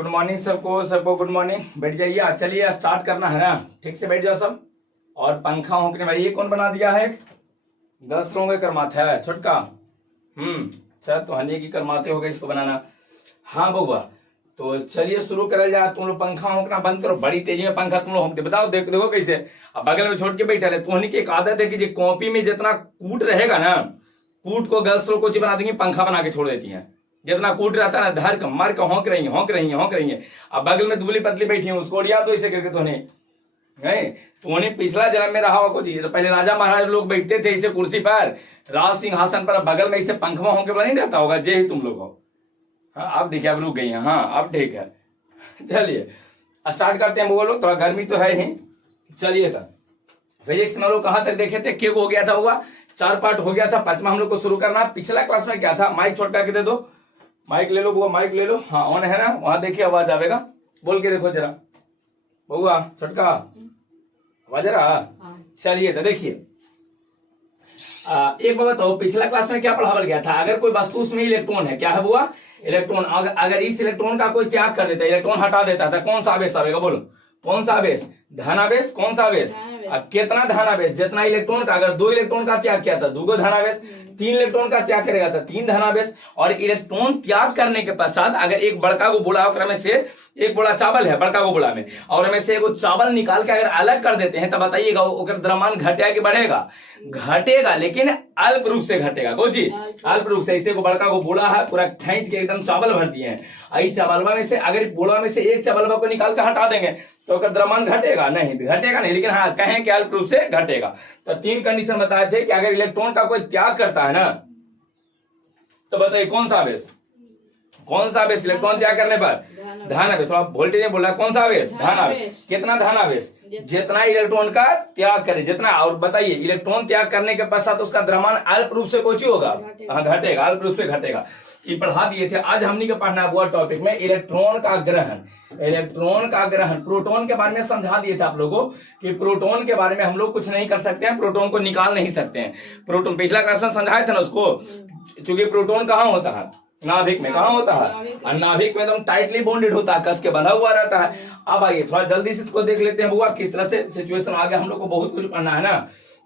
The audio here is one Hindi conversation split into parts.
गुड मॉर्निंग सबको गुड मॉर्निंग। बैठ जाइए, चलिए स्टार्ट करना है ना। ठीक से बैठ जाओ सब। और पंखा होंकने वाली ये कौन बना दिया है? 10 लोगों के करमाथा है छोटका। अच्छा, तो हनी की करमाते हो गए इसको बनाना। हाँ बउआ, तो चलिए शुरू करे जा। तुम लोग पंखा होंकना बंद करो, बड़ी तेजी में पंखा तुम लोग होंकते। बताओ देखो कैसे। अब बगल में छोड़ के बैठा है। तो की एक आदत है कि कॉपी में जितना कूट रहेगा ना, कूट को गर्ल्स लोग को बना देंगी, पंखा बना के छोड़ देती है। जितना कूट रहता है ना, धर का मार के हौंक रही है। अब बगल में दुबली पतली बैठी है, उसको उड़िया तो इसे करके तो पिछला जन्म में रहा हुआ कुछ। तो पहले राजा महाराज लोग बैठते थे इसे कुर्सी पर, राज सिंहासन पर, बगल में इसे पंखवा होंके बना नहीं रहता होगा। जे ही तुम लोग हो। हाँ अब देखिए, अब रुक गई है। हाँ अब ठीक है, चलिए स्टार्ट करते हैं। वो लोग थोड़ा गर्मी तो है ही। चलिए तब फिजिक्स में लोग कहाँ तक देखे थे? क्या हो गया था? हुआ 4 पार्ट हो गया था। 5वां हम लोग को शुरू करना। पिछला क्लास में क्या था? माइक छोड़ करके दे दो। माइक ले लो बुआ, माइक ले लो। हाँ ऑन है ना? वहां देखिए आवाज आवेगा, बोल के देखो जरा। बुआ छोटका आवाज रहा? चलिए तो देखिए, एक बार बताओ, पिछला क्लास में क्या पढ़ाया गया था? अगर कोई वस्तु उसमें इलेक्ट्रॉन है, क्या है बुआ? इलेक्ट्रॉन। अगर इस इलेक्ट्रॉन का कोई त्याग कर देता है, इलेक्ट्रॉन हटा देता था, कौन सा आवेश आवेगा? बोलो कौन सा आवेश? धनावेश। कौन सा आवेश? कितना धनावेश? जितना इलेक्ट्रॉन का, अगर 2 इलेक्ट्रॉन का त्याग किया था 2 धनावेश, 3 इलेक्ट्रॉन का त्याग करेगा तो 3 धनावेश। और इलेक्ट्रॉन त्याग करने के पश्चात अगर एक बड़का को बोला में से एक बोला चावल है बड़का को बोला में, और हमें से एक चावल निकाल के अगर अलग कर देते हैं, तब बताइएगा द्रव्यमान घटेगा कि बढ़ेगा? घटेगा, लेकिन अल्प रूप से घटेगा। को जी अल्प रूप से। इसे को बड़का को बोला है, पूरा खींच के एकदम चावल भर दिए हैं। आई चावलवा में से अगर बोला में से एक चावलवा को निकाल कर हटा देंगे तो द्रव्यमान घटेगा? नहीं, घटेगा नहीं, लेकिन हाँ कहें कि अल्प रूप से घटेगा। तो 3 कंडीशन बताए थे कि अगर इलेक्ट्रॉन का कोई त्याग करता है ना, तो बताइए कौन सा आवेश? कौन सा आवेश इलेक्ट्रॉन त्याग करने पर? धन आवेश। थोड़ा वोल्टेज में बोला, कौन सा आवेश? धन आवेश। कितना धन आवेश? जितना इलेक्ट्रॉन का त्याग करे, जितना। और बताइए इलेक्ट्रॉन त्याग करने के पश्चात उसका द्रव्यमान अल्प रूप से कुछ होगा? हाँ घटेगा, अल्प रूप से घटेगा। ये पढ़ा दिए थे। आज हमने के पढ़ना हुआ टॉपिक में इलेक्ट्रॉन का ग्रहण। इलेक्ट्रॉन का ग्रहण, प्रोटॉन के बारे में समझा दिए थे आप लोगों कि प्रोटॉन के बारे में हम लोग कुछ नहीं कर सकते हैं, प्रोटॉन को निकाल नहीं सकते हैं। प्रोटॉन पिछला क्लास में समझाए थे ना उसको, चूंकि प्रोटॉन कहाँ होता है? नाभिक में। कहाँ होता है? और नाभिक में एकदम टाइटली बॉन्डेड होता है, कस के बंधा हुआ रहता है। अब आइए थोड़ा जल्दी से इसको देख लेते हैं बुआ, किस तरह से सिचुएशन आगे हम लोग को बहुत कुछ पढ़ना है ना।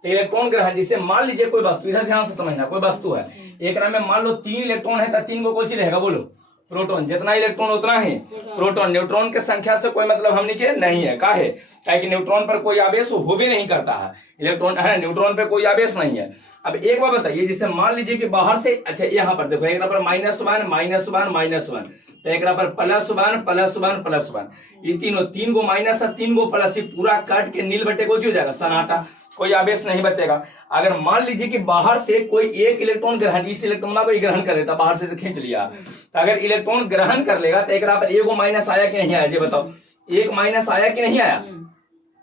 तो इलेक्ट्रॉन ग्रहण, जिसे मान लीजिए कोई वस्तु, इधर ध्यान से समझना, कोई वस्तु है, एक में मान लो 3 इलेक्ट्रॉन है, तो 3 को कौन सी रहेगा? बोलो प्रोटॉन। जितना इलेक्ट्रॉन उतना ही प्रोटॉन। न्यूट्रॉन के संख्या से कोई मतलब हमने के नहीं है। का है? कि न्यूट्रॉन पर कोई आवेश हो भी नहीं करता है। इलेक्ट्रॉन है, न्यूट्रॉन पे कोई आवेश नहीं है। अब एक बार बताइए, जिसे मान लीजिए कि बाहर से, अच्छा यहाँ पर देखो, एक पर -1 -1 तो एक पर +1 ये तीनों, 3 को माइनस और 3 को प्लस, पूरा काट के नील बटे को हो जाएगा सन्नाटा, कोई आवेश नहीं बचेगा। अगर मान लीजिए कि बाहर से कोई एक इलेक्ट्रॉन ग्रहण, इस इलेक्ट्रॉन को ग्रहण कर लेता, बाहर से खींच लिया, तो अगर इलेक्ट्रॉन ग्रहण कर लेगा तो एक पर एगो माइनस आया कि नहीं आया? जी बताओ, 1 माइनस आया कि नहीं आया?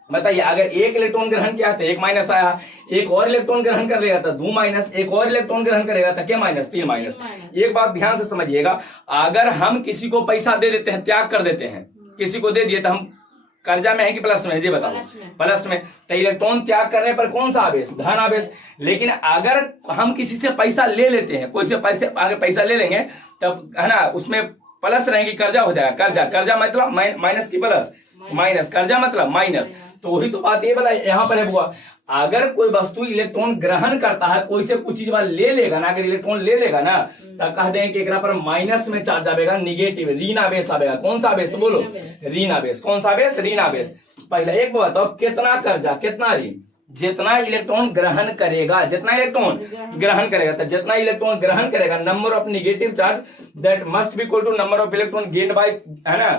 बताइए, अगर 1 इलेक्ट्रॉन ग्रहण किया तो 1 माइनस आया, एक और इलेक्ट्रॉन ग्रहण कर लेगा तो 2 माइनस, एक और इलेक्ट्रॉन ग्रहण करेगा तो क्या माइनस? 3 माइनस। एक बात ध्यान से समझिएगा, अगर हम किसी को पैसा दे देते हैं, त्याग कर देते हैं, किसी को दे दिए, तो हम कर्जा में है कि प्लस में है? जी बताओ। प्लस में। तो इलेक्ट्रॉन त्याग करने पर कौन सा आवेश? धन आवेश। लेकिन अगर हम किसी से पैसा ले लेते हैं, कोई से पैसे आगे पैसा ले लेंगे, तब है ना उसमें प्लस रहेंगे, कर्जा हो जाएगा। कर्जा मतलब माइनस की प्लस, माइनस कर्जा मतलब माइनस। तो वही तो बात ये बताइए यहाँ पर है बुआ, अगर कोई वस्तु इलेक्ट्रॉन ग्रहण करता है, कोई से कुछ चीज ले लेगा ना, अगर इलेक्ट्रॉन ले लेगा ना, तो कह दें कि एक पर माइनस में चार्ज आवेगा, निगेटिव ऋण आवेश आवेगा। कौन सा आवेश? बोलो ऋण आवेश। कौन सा आवेश? ऋण आवेश। पहले एक बात बताओ, कितना कर्जा कितना ऋण? जितना इलेक्ट्रॉन ग्रहण करेगा, जितना इलेक्ट्रॉन ग्रहण करेगा, तो जितना इलेक्ट्रॉन ग्रहण करेगा, number of negative charge that must be equal to number of electron gained by, है ना,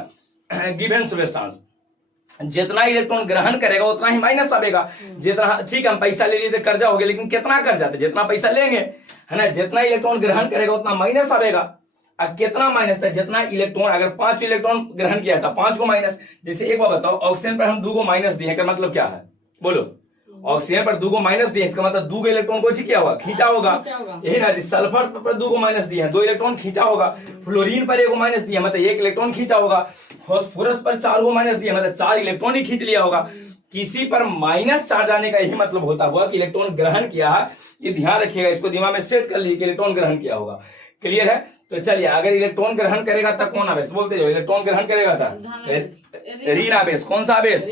गिवन सब्सटेंस। जितना इलेक्ट्रॉन ग्रहण करेगा उतना ही माइनस आएगा। जितना, ठीक है हम पैसा ले लिए तो कर्जा हो गया, लेकिन कितना कर्जा? था जितना पैसा लेंगे, है ना, जितना इलेक्ट्रॉन ग्रहण करेगा उतना माइनस आएगा। अब कितना माइनस था? जितना इलेक्ट्रॉन, अगर 5 इलेक्ट्रॉन ग्रहण किया था, 5 को माइनस। जैसे एक बार बताओ, ऑक्सीजन पर हम 2 को माइनस दिए, का मतलब क्या है? बोलो ऑक्सीजन पर 2 को माइनस दिए, इसका मतलब 2 इलेक्ट्रॉन को किया होगा, खींचा होगा। यही ना, सल्फर पर 2 को माइनस दिए, 2 इलेक्ट्रॉन खींचा होगा। फ्लोरीन पर 1 को माइनस दिया, मतलब 1 इलेक्ट्रॉन खींचा होगा। फास्फोरस पर 4 को माइनस दिया, मतलब 4 इलेक्ट्रॉन ही खींच लिया होगा। किसी पर माइनस चार्ज आने का यही मतलब होता हुआ कि इलेक्ट्रॉन ग्रहण किया है। ये ध्यान रखिएगा, इसको दिमाग में सेट कर लीजिए कि इलेक्ट्रॉन ग्रहण किया होगा। क्लियर है? तो चलिए, अगर इलेक्ट्रॉन ग्रहण करेगा तब कौन आवेश, बोलते जाओ, इलेक्ट्रॉन ग्रहण करेगा तब ऋण आवेश। कौन सा आवेश,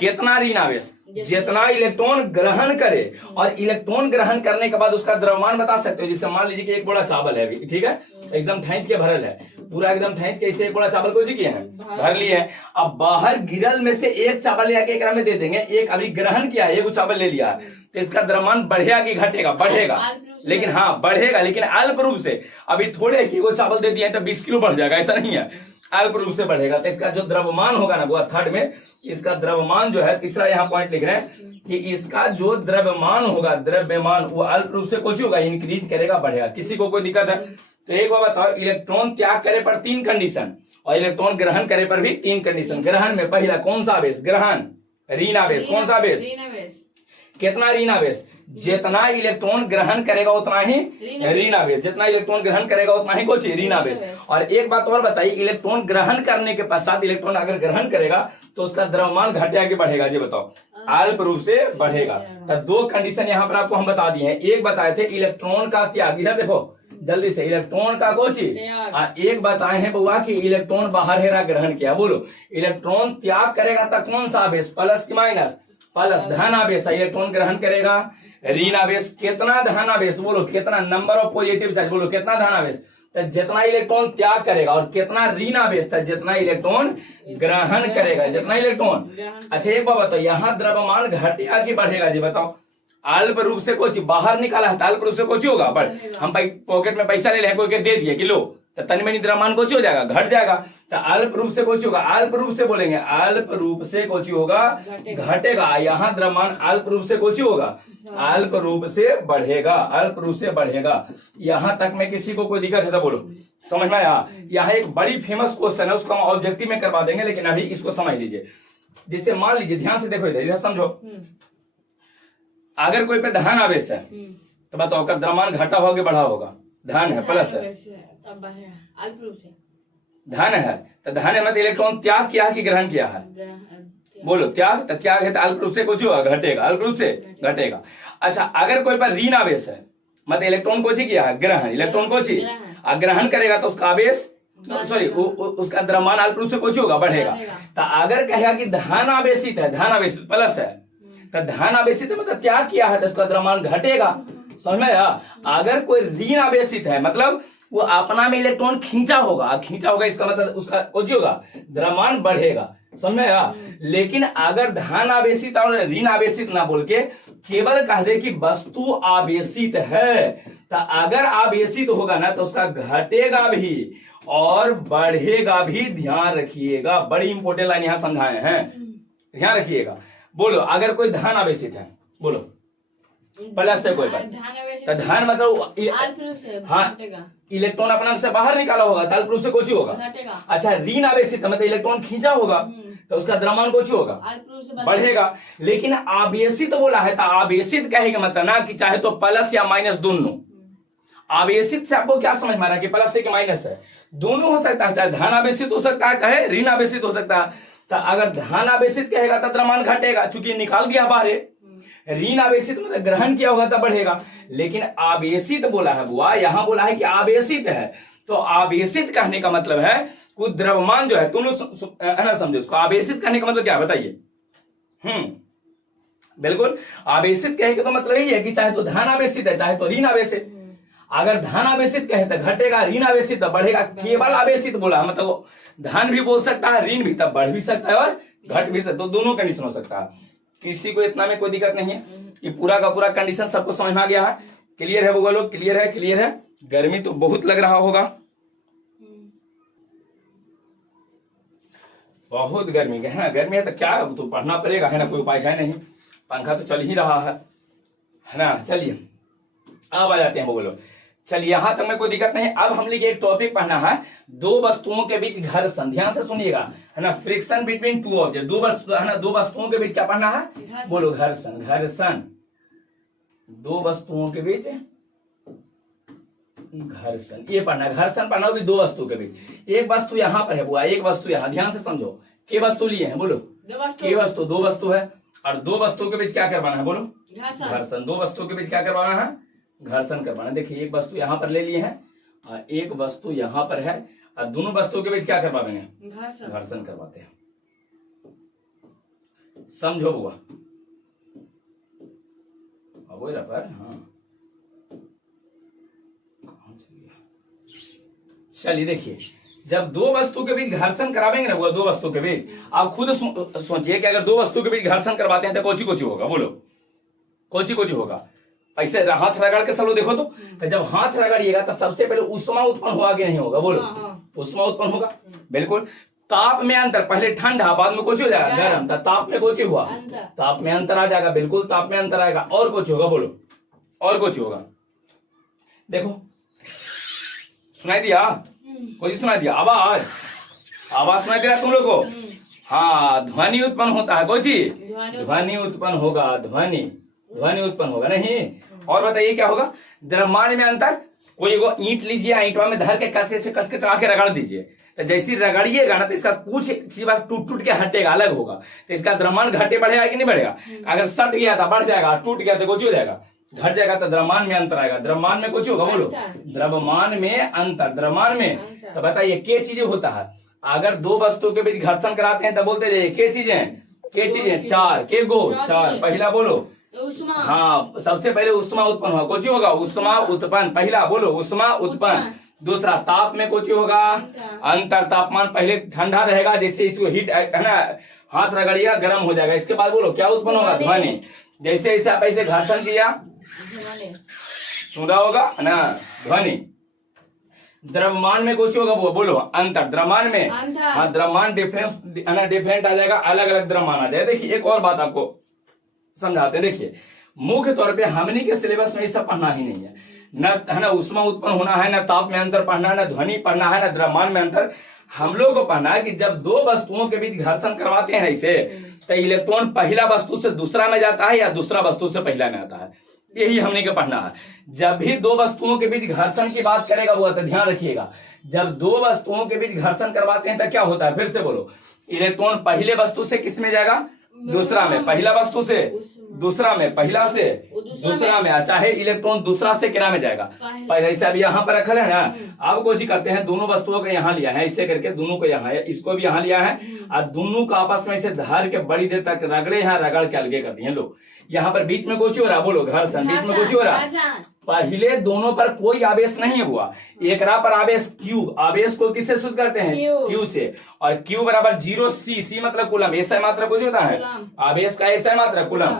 कितना ऋण आवेश, जितना इलेक्ट्रॉन ग्रहण करे। और इलेक्ट्रॉन ग्रहण करने के बाद उसका द्रव्यमान बता सकते हो। जिससे मान लीजिए कि एक बोरा चावल है अभी, ठीक है, एकदम ठैंच के भरल है, पूरा एकदम ठैंच के, इसे एक बोरा चावल को जी किए हैं, भर लिए हैं। अब बाहर गिरल में से एक चावल लेके एक में दे देंगे, एक अभी ग्रहण किया है, एक चावल ले लिया, तो इसका द्रव्यमान बढ़ेगा कि घटेगा, बढ़ेगा, लेकिन हाँ बढ़ेगा, लेकिन अल्प रूप से। अभी थोड़े कि वो चावल दे दिया तो 20 किलो बढ़ जाएगा, ऐसा नहीं है, अल्प रूप से बढ़ेगा। तो इसका जो द्रव्यमान होगा ना वो थर्ड में, इसका द्रव्यमान जो है, तीसरा यहाँ पॉइंट लिख रहे हैं कि इसका जो द्रव्यमान होगा, द्रव्यमान वो अल्प रूप से कुछ होगा, इंक्रीज करेगा, बढ़ेगा। किसी को कोई दिक्कत है तो एक बार बताओ, इलेक्ट्रॉन त्याग करे पर 3 कंडीशन और इलेक्ट्रॉन ग्रहण करे पर भी 3 कंडीशन। ग्रहण में पहला कौन सा आवेश, ग्रहण, ऋण आवेश। कौन सा आवेश, कितना ऋण आवेश, जितना इलेक्ट्रॉन ग्रहण करेगा उतना ही ऋण आवेश, जितना इलेक्ट्रॉन ग्रहण करेगा उतना ही कुछ ऋण आवेश। और एक बात और बताइए, इलेक्ट्रॉन ग्रहण करने के पश्चात इलेक्ट्रॉन अगर ग्रहण करेगा तो उसका द्रव्यमान घटेगा कि बढ़ेगा, जी बताओ, अल्प रूप से बढ़ेगा। तो 2 कंडीशन यहाँ पर आपको हम बता दिए हैं। एक बताए थे इलेक्ट्रॉन का त्याग, इधर देखो जल्दी से, इलेक्ट्रॉन का कोची, एक बताए हैं बुआ कि इलेक्ट्रॉन बाहर है ना ग्रहण किया। बोलो, इलेक्ट्रॉन त्याग करेगा तो कौन सा आवेश, प्लस की माइनस, प्लस धन आवेश। इलेक्ट्रॉन ग्रहण करेगा ऋण आवेश। कितना धन आवेश, बोलो कितना, नंबर ऑफ पॉजिटिव चार्ज, बोलो कितना धन आवेश, तो जितना इलेक्ट्रॉन त्याग करेगा। और कितना ऋण आवेश, तो जितना इलेक्ट्रॉन ग्रहण करेगा, जितना इलेक्ट्रॉन। अच्छा एक बात बताओ, यहाँ द्रव्यमान घटेगा कि बढ़ेगा, जी बताओ। अल्प रूप से कुछ बाहर निकाला है तो अल्प रूप से कुछ होगा, बट हम पॉकेट में पैसा ले रहे हैं, कोई के दे दिए कि लो, तो तन में द्रव्यमान कुछ हो जाएगा, घट जाएगा। तो अल्प रूप से कुछ होगा, अल्प रूप से बोलेंगे, अल्प रूप से कुछ होगा, घटेगा। यहाँ द्रव्यमान अल्प रूप से कुछ होगा, अल्प रूप से बढ़ेगा, अल्प रूप से बढ़ेगा। यहाँ तक में किसी को कोई दिक्कत है तो बोलो, समझ में आया। यहाँ एक बड़ी फेमस क्वेश्चन है, उसको हम ऑब्जेक्टिव में करवा देंगे, लेकिन अभी इसको समझ लीजिए। जिससे मान लीजिए, ध्यान से देखो, इधर समझो, अगर कोई पे धन आवेश है तो बताओ का द्रव्यमान घटा होगा बढ़ा होगा, धन है प्लस है, धन है तो धन है, मतलब इलेक्ट्रॉन त्याग किया कि ग्रहण किया है, बोलो त्याग, तो त्याग है तो अल्प रूप से कुछ होगा, घटेगा, अल्प रूप से घटेगा। अच्छा अगर कोई पर ऋण आवेश है, मतलब इलेक्ट्रॉन को किया है ग्रहण, इलेक्ट्रॉन को ग्रहण करेगा तो उसका आवेश, सॉरी उसका द्रव्यमान अल्प रूप से कुछ होगा, बढ़ेगा। तो अगर कहेगा कि धन आवेशित है, धन आवेशित प्लस है, तो धन आवेशित मतलब त्याग किया है तो उसका द्रव्यमान घटेगा, समझ में आया। अगर कोई ऋण आवेशित है, मतलब वो अपना में इलेक्ट्रॉन खींचा होगा, खींचा होगा, इसका मतलब उसका कुछ होगा, द्रव्यमान बढ़ेगा, समझ में आया। लेकिन अगर धन आवेशित और ऋण आवेशित ना बोल के केवल कह दे कि वस्तु आवेशित है, तो अगर आवेशित होगा ना तो उसका घटेगा भी और बढ़ेगा भी, ध्यान रखिएगा। बड़ी इंपोर्टेंट लाइन यहां समझाए हैं, ध्यान रखिएगा। बोलो अगर कोई धन आवेशित है, बोलो प्लस से कोई बात, तो धन मतलब हाँ इलेक्ट्रॉन अपना से बाहर निकाला होगा तो अल्प रूप से कुछ होगा। अच्छा ऋण आवेशित मतलब इलेक्ट्रॉन खींचा होगा तो उसका द्रव्यमान कुछ होगा, बढ़ेगा। लेकिन आवेशित बोला है तो आवेशित कहेगा मतलब ना कि चाहे तो प्लस या माइनस दोनों। आवेशित से आपको क्या समझ में आ रहा है कि प्लस है कि माइनस है, दोनों हो सकता है, चाहे धन आवेशित हो सकता है चाहे ऋण आवेशित हो सकता है। तो अगर धन आवेशित कहेगा तो द्रव्यमान घटेगा, चूंकि निकाल दिया बाहर। ऋण आवेशित मतलब ग्रहण किया होगा तब बढ़ेगा। लेकिन आवेशित बोला है बुआ, यहां बोला है कि आवेशित है, तो आवेशित कहने का मतलब है कुछ द्रव्यमान जो है, तुम लोग है ना समझो उसको। आवेशित कहने का मतलब क्या बताइए, बिल्कुल आवेशित कहे तो मतलब यही है कि चाहे तो धन आवेशित है चाहे तो ऋण आवेशित। अगर धन आवेशित कहे तो घटेगा, ऋण आवेशित तो बढ़ेगा। केवल आवेशित बोला मतलब धन भी बोल सकता है, ऋण भी, तब बढ़ भी सकता है और घट भी सकता है, तो दोनों कंडीशन हो सकता है। किसी को इतना में कोई दिक्कत नहीं है, ये पूरा का पूरा कंडीशन सबको समझ में आ गया है, क्लियर है वो लोग, क्लियर है, क्लियर है। गर्मी तो बहुत लग रहा होगा, बहुत गर्मी है ना, गर्मी है तो क्या तो पढ़ना पड़ेगा, है ना, कोई उपाय है नहीं, पंखा तो चल ही रहा है ना। चलिए अब आ जाते हैं वो लोग, चलिए यहां तक में कोई दिक्कत नहीं। अब हम लोग एक टॉपिक पढ़ना है, दो वस्तुओं के बीच घर्षण, ध्यान से सुनिएगा, है ना, फ्रिक्शन बिटवीन टू ऑब्जेक्ट, दो वस्तु है ना, दो वस्तुओं के बीच क्या पढ़ना है, बोलो घर्षण, घर्षण, दो वस्तुओं के बीच घर्षण, ये पढ़ना, घर्षण पढ़ना भी दो वस्तु के बीच। एक वस्तु यहाँ पर है बुआ, एक वस्तु यहाँ, ध्यान से समझो, के वस्तु लिए हैं, बोलो के वस्तु, दो वस्तु है, और दो वस्तु के बीच क्या करवाना है, बोलो घर्षण। दो वस्तु के बीच क्या करवाना है, घर्षण करवाना। देखिए एक वस्तु यहाँ पर ले लिए हैं एक वस्तु यहाँ पर है और दोनों वस्तुओं के बीच क्या करवाएंगे? घर्षण करवाते हैं। समझो बुआ अब पर हाँ चलिए देखिए, जब दो वस्तु के बीच घर्षण करावेंगे ना वो दो वस्तु के बीच, आप खुद सोचिए कि अगर दो वस्तु के बीच घर्षण करवाते हैं तो कोची कोची होगा? बोलो कोची कोची होगा? ऐसे हाथ रगड़ के चलो देखो तो जब हाथ रगड़िएगा तो सबसे पहले उष्मा उत्पन्न होगा कि नहीं होगा? बोलो उष्मा उत्पन्न होगा। बिल्कुल। ताप में अंतर, पहले ठंडा बाद में कुछ हो जाएगा गर्म, तो ताप में कुछ हुआ, ताप में अंतर आ जाएगा। बिल्कुल ताप में अंतर आएगा। और कुछ होगा? बोलो और कुछ होगा? देखो सुनाई दिया? कुछ सुनाई दिया? आवाज आवाज सुनाई दे रहा तुम लोग को? हाँ, ध्वनि उत्पन्न होता है। कोई ध्वनि उत्पन्न होगा, ध्वनि उत्पन्न होगा नहीं। और बताइए क्या होगा? द्रव्यमान में अंतर, कोई एगो ईंट लीजिए, ईंटवा में धर के कस के चढ़ा के रगड़ दीजिए, तो जैसी रगड़िएगा ना तो इसका कुछ सीधा टूट के हटेगा, अलग होगा, तो इसका द्रव्यमान घटे बढ़ेगा कि नहीं बढ़ेगा? अगर सट गया तो बढ़ जाएगा, टूट गया तो कुछ हो जाएगा, घट जाएगा। तो द्रव्यमान में अंतर आएगा। द्रव्यमान में कुछ होगा? बोलो द्रव्यमान में अंतर। द्रव्यमान में तो बताइए क्या चीजें होता है? अगर दो वस्तु के बीच घर्षण कराते हैं तो बोलते जाइए क्या चीजें? चार के गो चार। पहला बोलो हाँ, सबसे पहले उष्मा उत्पन्न होगा। कुछ होगा? उष्मा उत्पन्न। पहला बोलो उष्मा उत्पन्न। दूसरा ताप में कुछ होगा? अंतर। तापमान पहले ठंडा रहेगा, जिससे इसको हीट है ना, हाथ रगड़िएगा गर्म हो जाएगा। इसके बाद बोलो क्या उत्पन्न होगा? ध्वनि। जैसे ऐसे आप ऐसे घर्षण किया सुना होगा ना, ध्वनि। द्रव्यमान में कुछ होगा? वो बोलो अंतर। द्रव्यमान में हाँ, द्रव्यमान डिफरेंट आ जाएगा, अलग अलग द्रव्यमान आ जाएगा। देखिए एक और बात आपको समझाते हैं। देखिए मुख्य तौर पे हमनी के सिलेबस में ये सब पढ़ना ही नहीं है, न है ना उष्मा उत्पन्न होना है, न ताप में अंतर पढ़ना है, न ध्वनि पढ़ना है, न द्रव्यमान में अंतर। हम लोग को पढ़ना है कि जब दो वस्तुओं के बीच घर्षण करवाते हैं ऐसे, तो इलेक्ट्रॉन पहला वस्तु से दूसरा में जाता है या दूसरा वस्तु से पहला में आता है, यही हमने के पढ़ना है। जब भी दो वस्तुओं के बीच घर्षण की बात करेगा वो तो ध्यान रखिएगा, जब दो वस्तुओं के बीच घर्षण करवाते हैं तो क्या होता है? फिर से बोलो, इलेक्ट्रॉन पहले वस्तु से किस में जाएगा? दूसरा में। पहला वस्तु से दूसरा में, पहला से दूसरा में, चाहे इलेक्ट्रॉन दूसरा से किरा में जाएगा। पहले ऐसे अभी यहाँ पर रखल है ना, अब कोशिश करते हैं दोनों वस्तुओं को यहाँ लिया है, ऐसे करके दोनों को यहाँ है, इसको भी यहाँ लिया है, और दोनों का आपस में इसे धर के बड़ी देर तक रगड़े हैं, रगड़ के अलगे कर दिए लोग। यहाँ पर बीच में कुछ हो रहा? बोलो घर्षण। बीच में कुछ हो रहा? पहले दोनों पर कोई आवेश नहीं हुआ, एक पर आवेश क्यू। आवेश को किससे शुद्ध करते हैं? क्यू से। और क्यू बराबर 0 सी मतलब कूलम। ऐसा मात्रा कुछ होता है आवेश का, ऐसा मात्रा कूलम।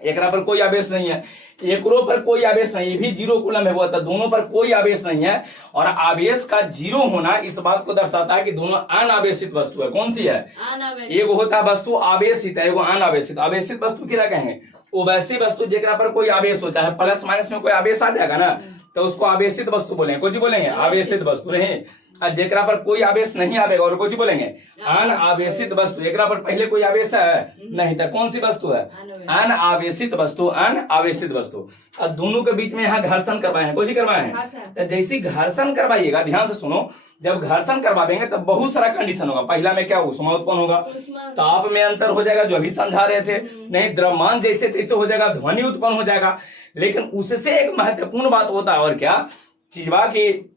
एक पर कोई आवेश नहीं है, एकरो पर कोई आवेश नहीं, भी 0 कूलम है, वो तो दोनों पर कोई आवेश नहीं है। और आवेश का 0 होना इस बात को दर्शाता है कि दोनों अनावेशित वस्तु है। कौन सी है? एक होता है वस्तु आवेशित है, एगो अनावेशित। आवेशित वस्तु क्या कहेंगे? वो वैसी वस्तु जेकरा पर कोई आवेश होता है, प्लस माइनस में कोई आवेश आ जाएगा ना, तो उसको आवेशित वस्तु बोलेंगे। कुछ बोलेंगे आवेशित वस्तु नहीं। और जेकरा पर कोई आवेश नहीं आवेगा और कुछ बोलेंगे अनावेशित वस्तु। एकरा पर पहले कोई आवेश है नहीं, तो कौन सी वस्तु है? अनावेशित वस्तु, अनावेशित वस्तु। और दोनों के बीच में यहाँ घर्षण करवाए हैं। कुछ करवाए हैं? तो जैसी घर्षण करवाइएगा, ध्यान से सुनो, जब घर्षण करवाएंगे तब बहुत सारा कंडीशन होगा। पहला में क्या? उष्मा उत्पन्न होगा, ताप में अंतर हो जाएगा जो अभी समझा रहे थे, नहीं द्रव्यमान जैसे तैसे हो जाएगा, ध्वनि उत्पन्न हो जाएगा। लेकिन उससे एक महत्वपूर्ण बात होता है, और क्या चीजवा की,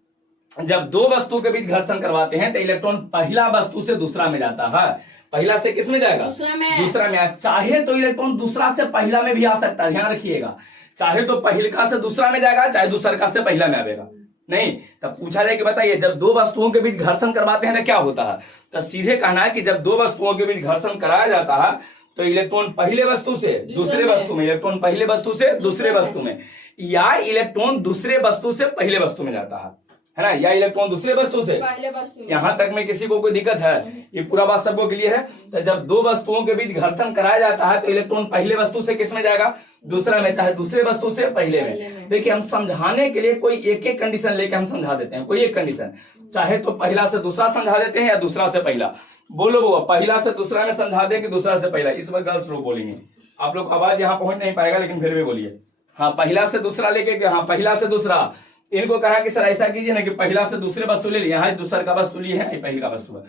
जब दो वस्तु के बीच घर्षण करवाते हैं तो इलेक्ट्रॉन पहला वस्तु से दूसरा में जाता है। पहला से किस में जाएगा? दूसरा में। चाहे तो इलेक्ट्रॉन दूसरा से पहला में भी आ सकता है, ध्यान रखिएगा। चाहे तो पहिलका से दूसरा में जाएगा, चाहे दूसरा से पहला में आएगा। नहीं तब पूछा जाए कि बताइए जब दो वस्तुओं के बीच घर्षण करवाते हैं तो क्या होता है? तो सीधे कहना है कि जब दो वस्तुओं के बीच घर्षण कराया जाता है तो इलेक्ट्रॉन पहले वस्तु से दूसरे वस्तु में, इलेक्ट्रॉन पहले वस्तु से दूसरे वस्तु में, या इलेक्ट्रॉन दूसरे वस्तु से पहले वस्तु में जाता है ना, या इलेक्ट्रॉन दूसरे वस्तु से पहले वस्तु। यहाँ तक में किसी को कोई दिक्कत है? ये पूरा बात सबको क्लियर है? तो जब दो वस्तुओं के बीच घर्षण कराया जाता है तो इलेक्ट्रॉन पहले वस्तु से किस में जाएगा? दूसरा में, चाहे दूसरे वस्तु से पहले में। देखिए हम समझाने के लिए कोई एक एक कंडीशन लेके हम समझा देते हैं, कोई एक कंडीशन, चाहे तो पहला से दूसरा समझा देते हैं या दूसरा से पहला। बोलो वो पहला से दूसरा में समझा दे कि दूसरा से पहला। इस बार गर्ल्स लोग बोलेंगे, आप लोग आवाज यहाँ पहुंच नहीं पाएगा, लेकिन फिर भी बोलिए। हाँ पहला से दूसरा लेके, हाँ पहला से दूसरा। इनको कहा कि सर ऐसा कीजिए ना कि पहला से दूसरे वस्तु ले लिया, यहाँ दूसरा का वस्तु ली है, पहले का वस्तु है।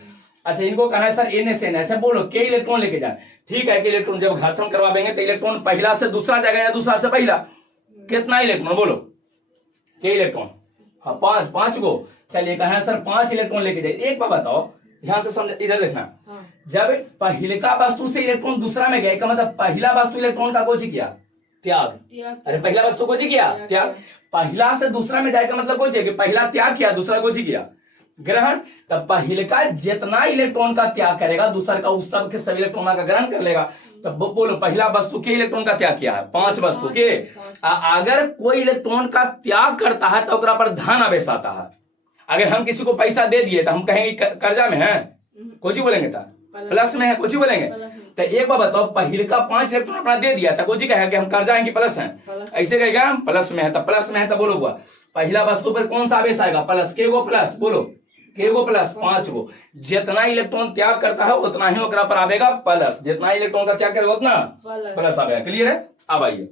अच्छा इनको कहना है सर एन से एन, ऐसा बोलो के इलेक्ट्रॉन लेके जाए। ठीक है कि इलेक्ट्रॉन जब घर्षण करवाएंगे तो इलेक्ट्रॉन पहला से दूसरा जाएगा या दूसरा से पहला? कितना इलेक्ट्रॉन बोलो? के इलेक्ट्रॉन। हाँ 5 को। चलिए कहा सर 5 इलेक्ट्रॉन लेके जाए। एक बात बताओ, ध्यान से समझ, इधर देखना। हाँ। जब पहला वस्तु से इलेक्ट्रॉन दूसरा में गया, मतलब पहला वस्तु इलेक्ट्रॉन का कुछ किया, त्याग। अरे पहला वस्तु को किया त्याग। पहला से दूसरा में जाएगा मतलब कुछ है कि पहला त्याग किया, दूसरा को किया ग्रहण। तब पहले का जितना इलेक्ट्रॉन का त्याग करेगा, दूसरा का उस सब के सभी इलेक्ट्रॉन का ग्रहण कर लेगा। तब बोलो पहला वस्तु के इलेक्ट्रॉन का त्याग किया है, 5 वस्तु के। अगर कोई इलेक्ट्रॉन का त्याग करता है तो पर धन आवेश आता है। अगर हम किसी को पैसा दे दिए तो हम कहेंगे कर्जा में है, कुछ ही बोलेंगे था, प्लस में है, कुछ ही बोलेंगे। तो एक बार बताओ, पहले का 5 इलेक्ट्रॉन अपना दे दिया था, कुछ ही कहेगा कि हम कर्जा है कि प्लस है, ऐसे कहेगा हम प्लस में है। तब प्लस में है तो बोलो हुआ पहला वस्तु पर कौन सा आवेश आएगा, प्लस। के गो प्लस, बोलो के गो प्लस, 5 गो। जितना इलेक्ट्रॉन त्याग करता है उतना ही ओकरा पर आवेगा प्लस, जितना इलेक्ट्रॉन का त्याग करेगा उतना प्लस आवेगा। क्लियर है? अब आइए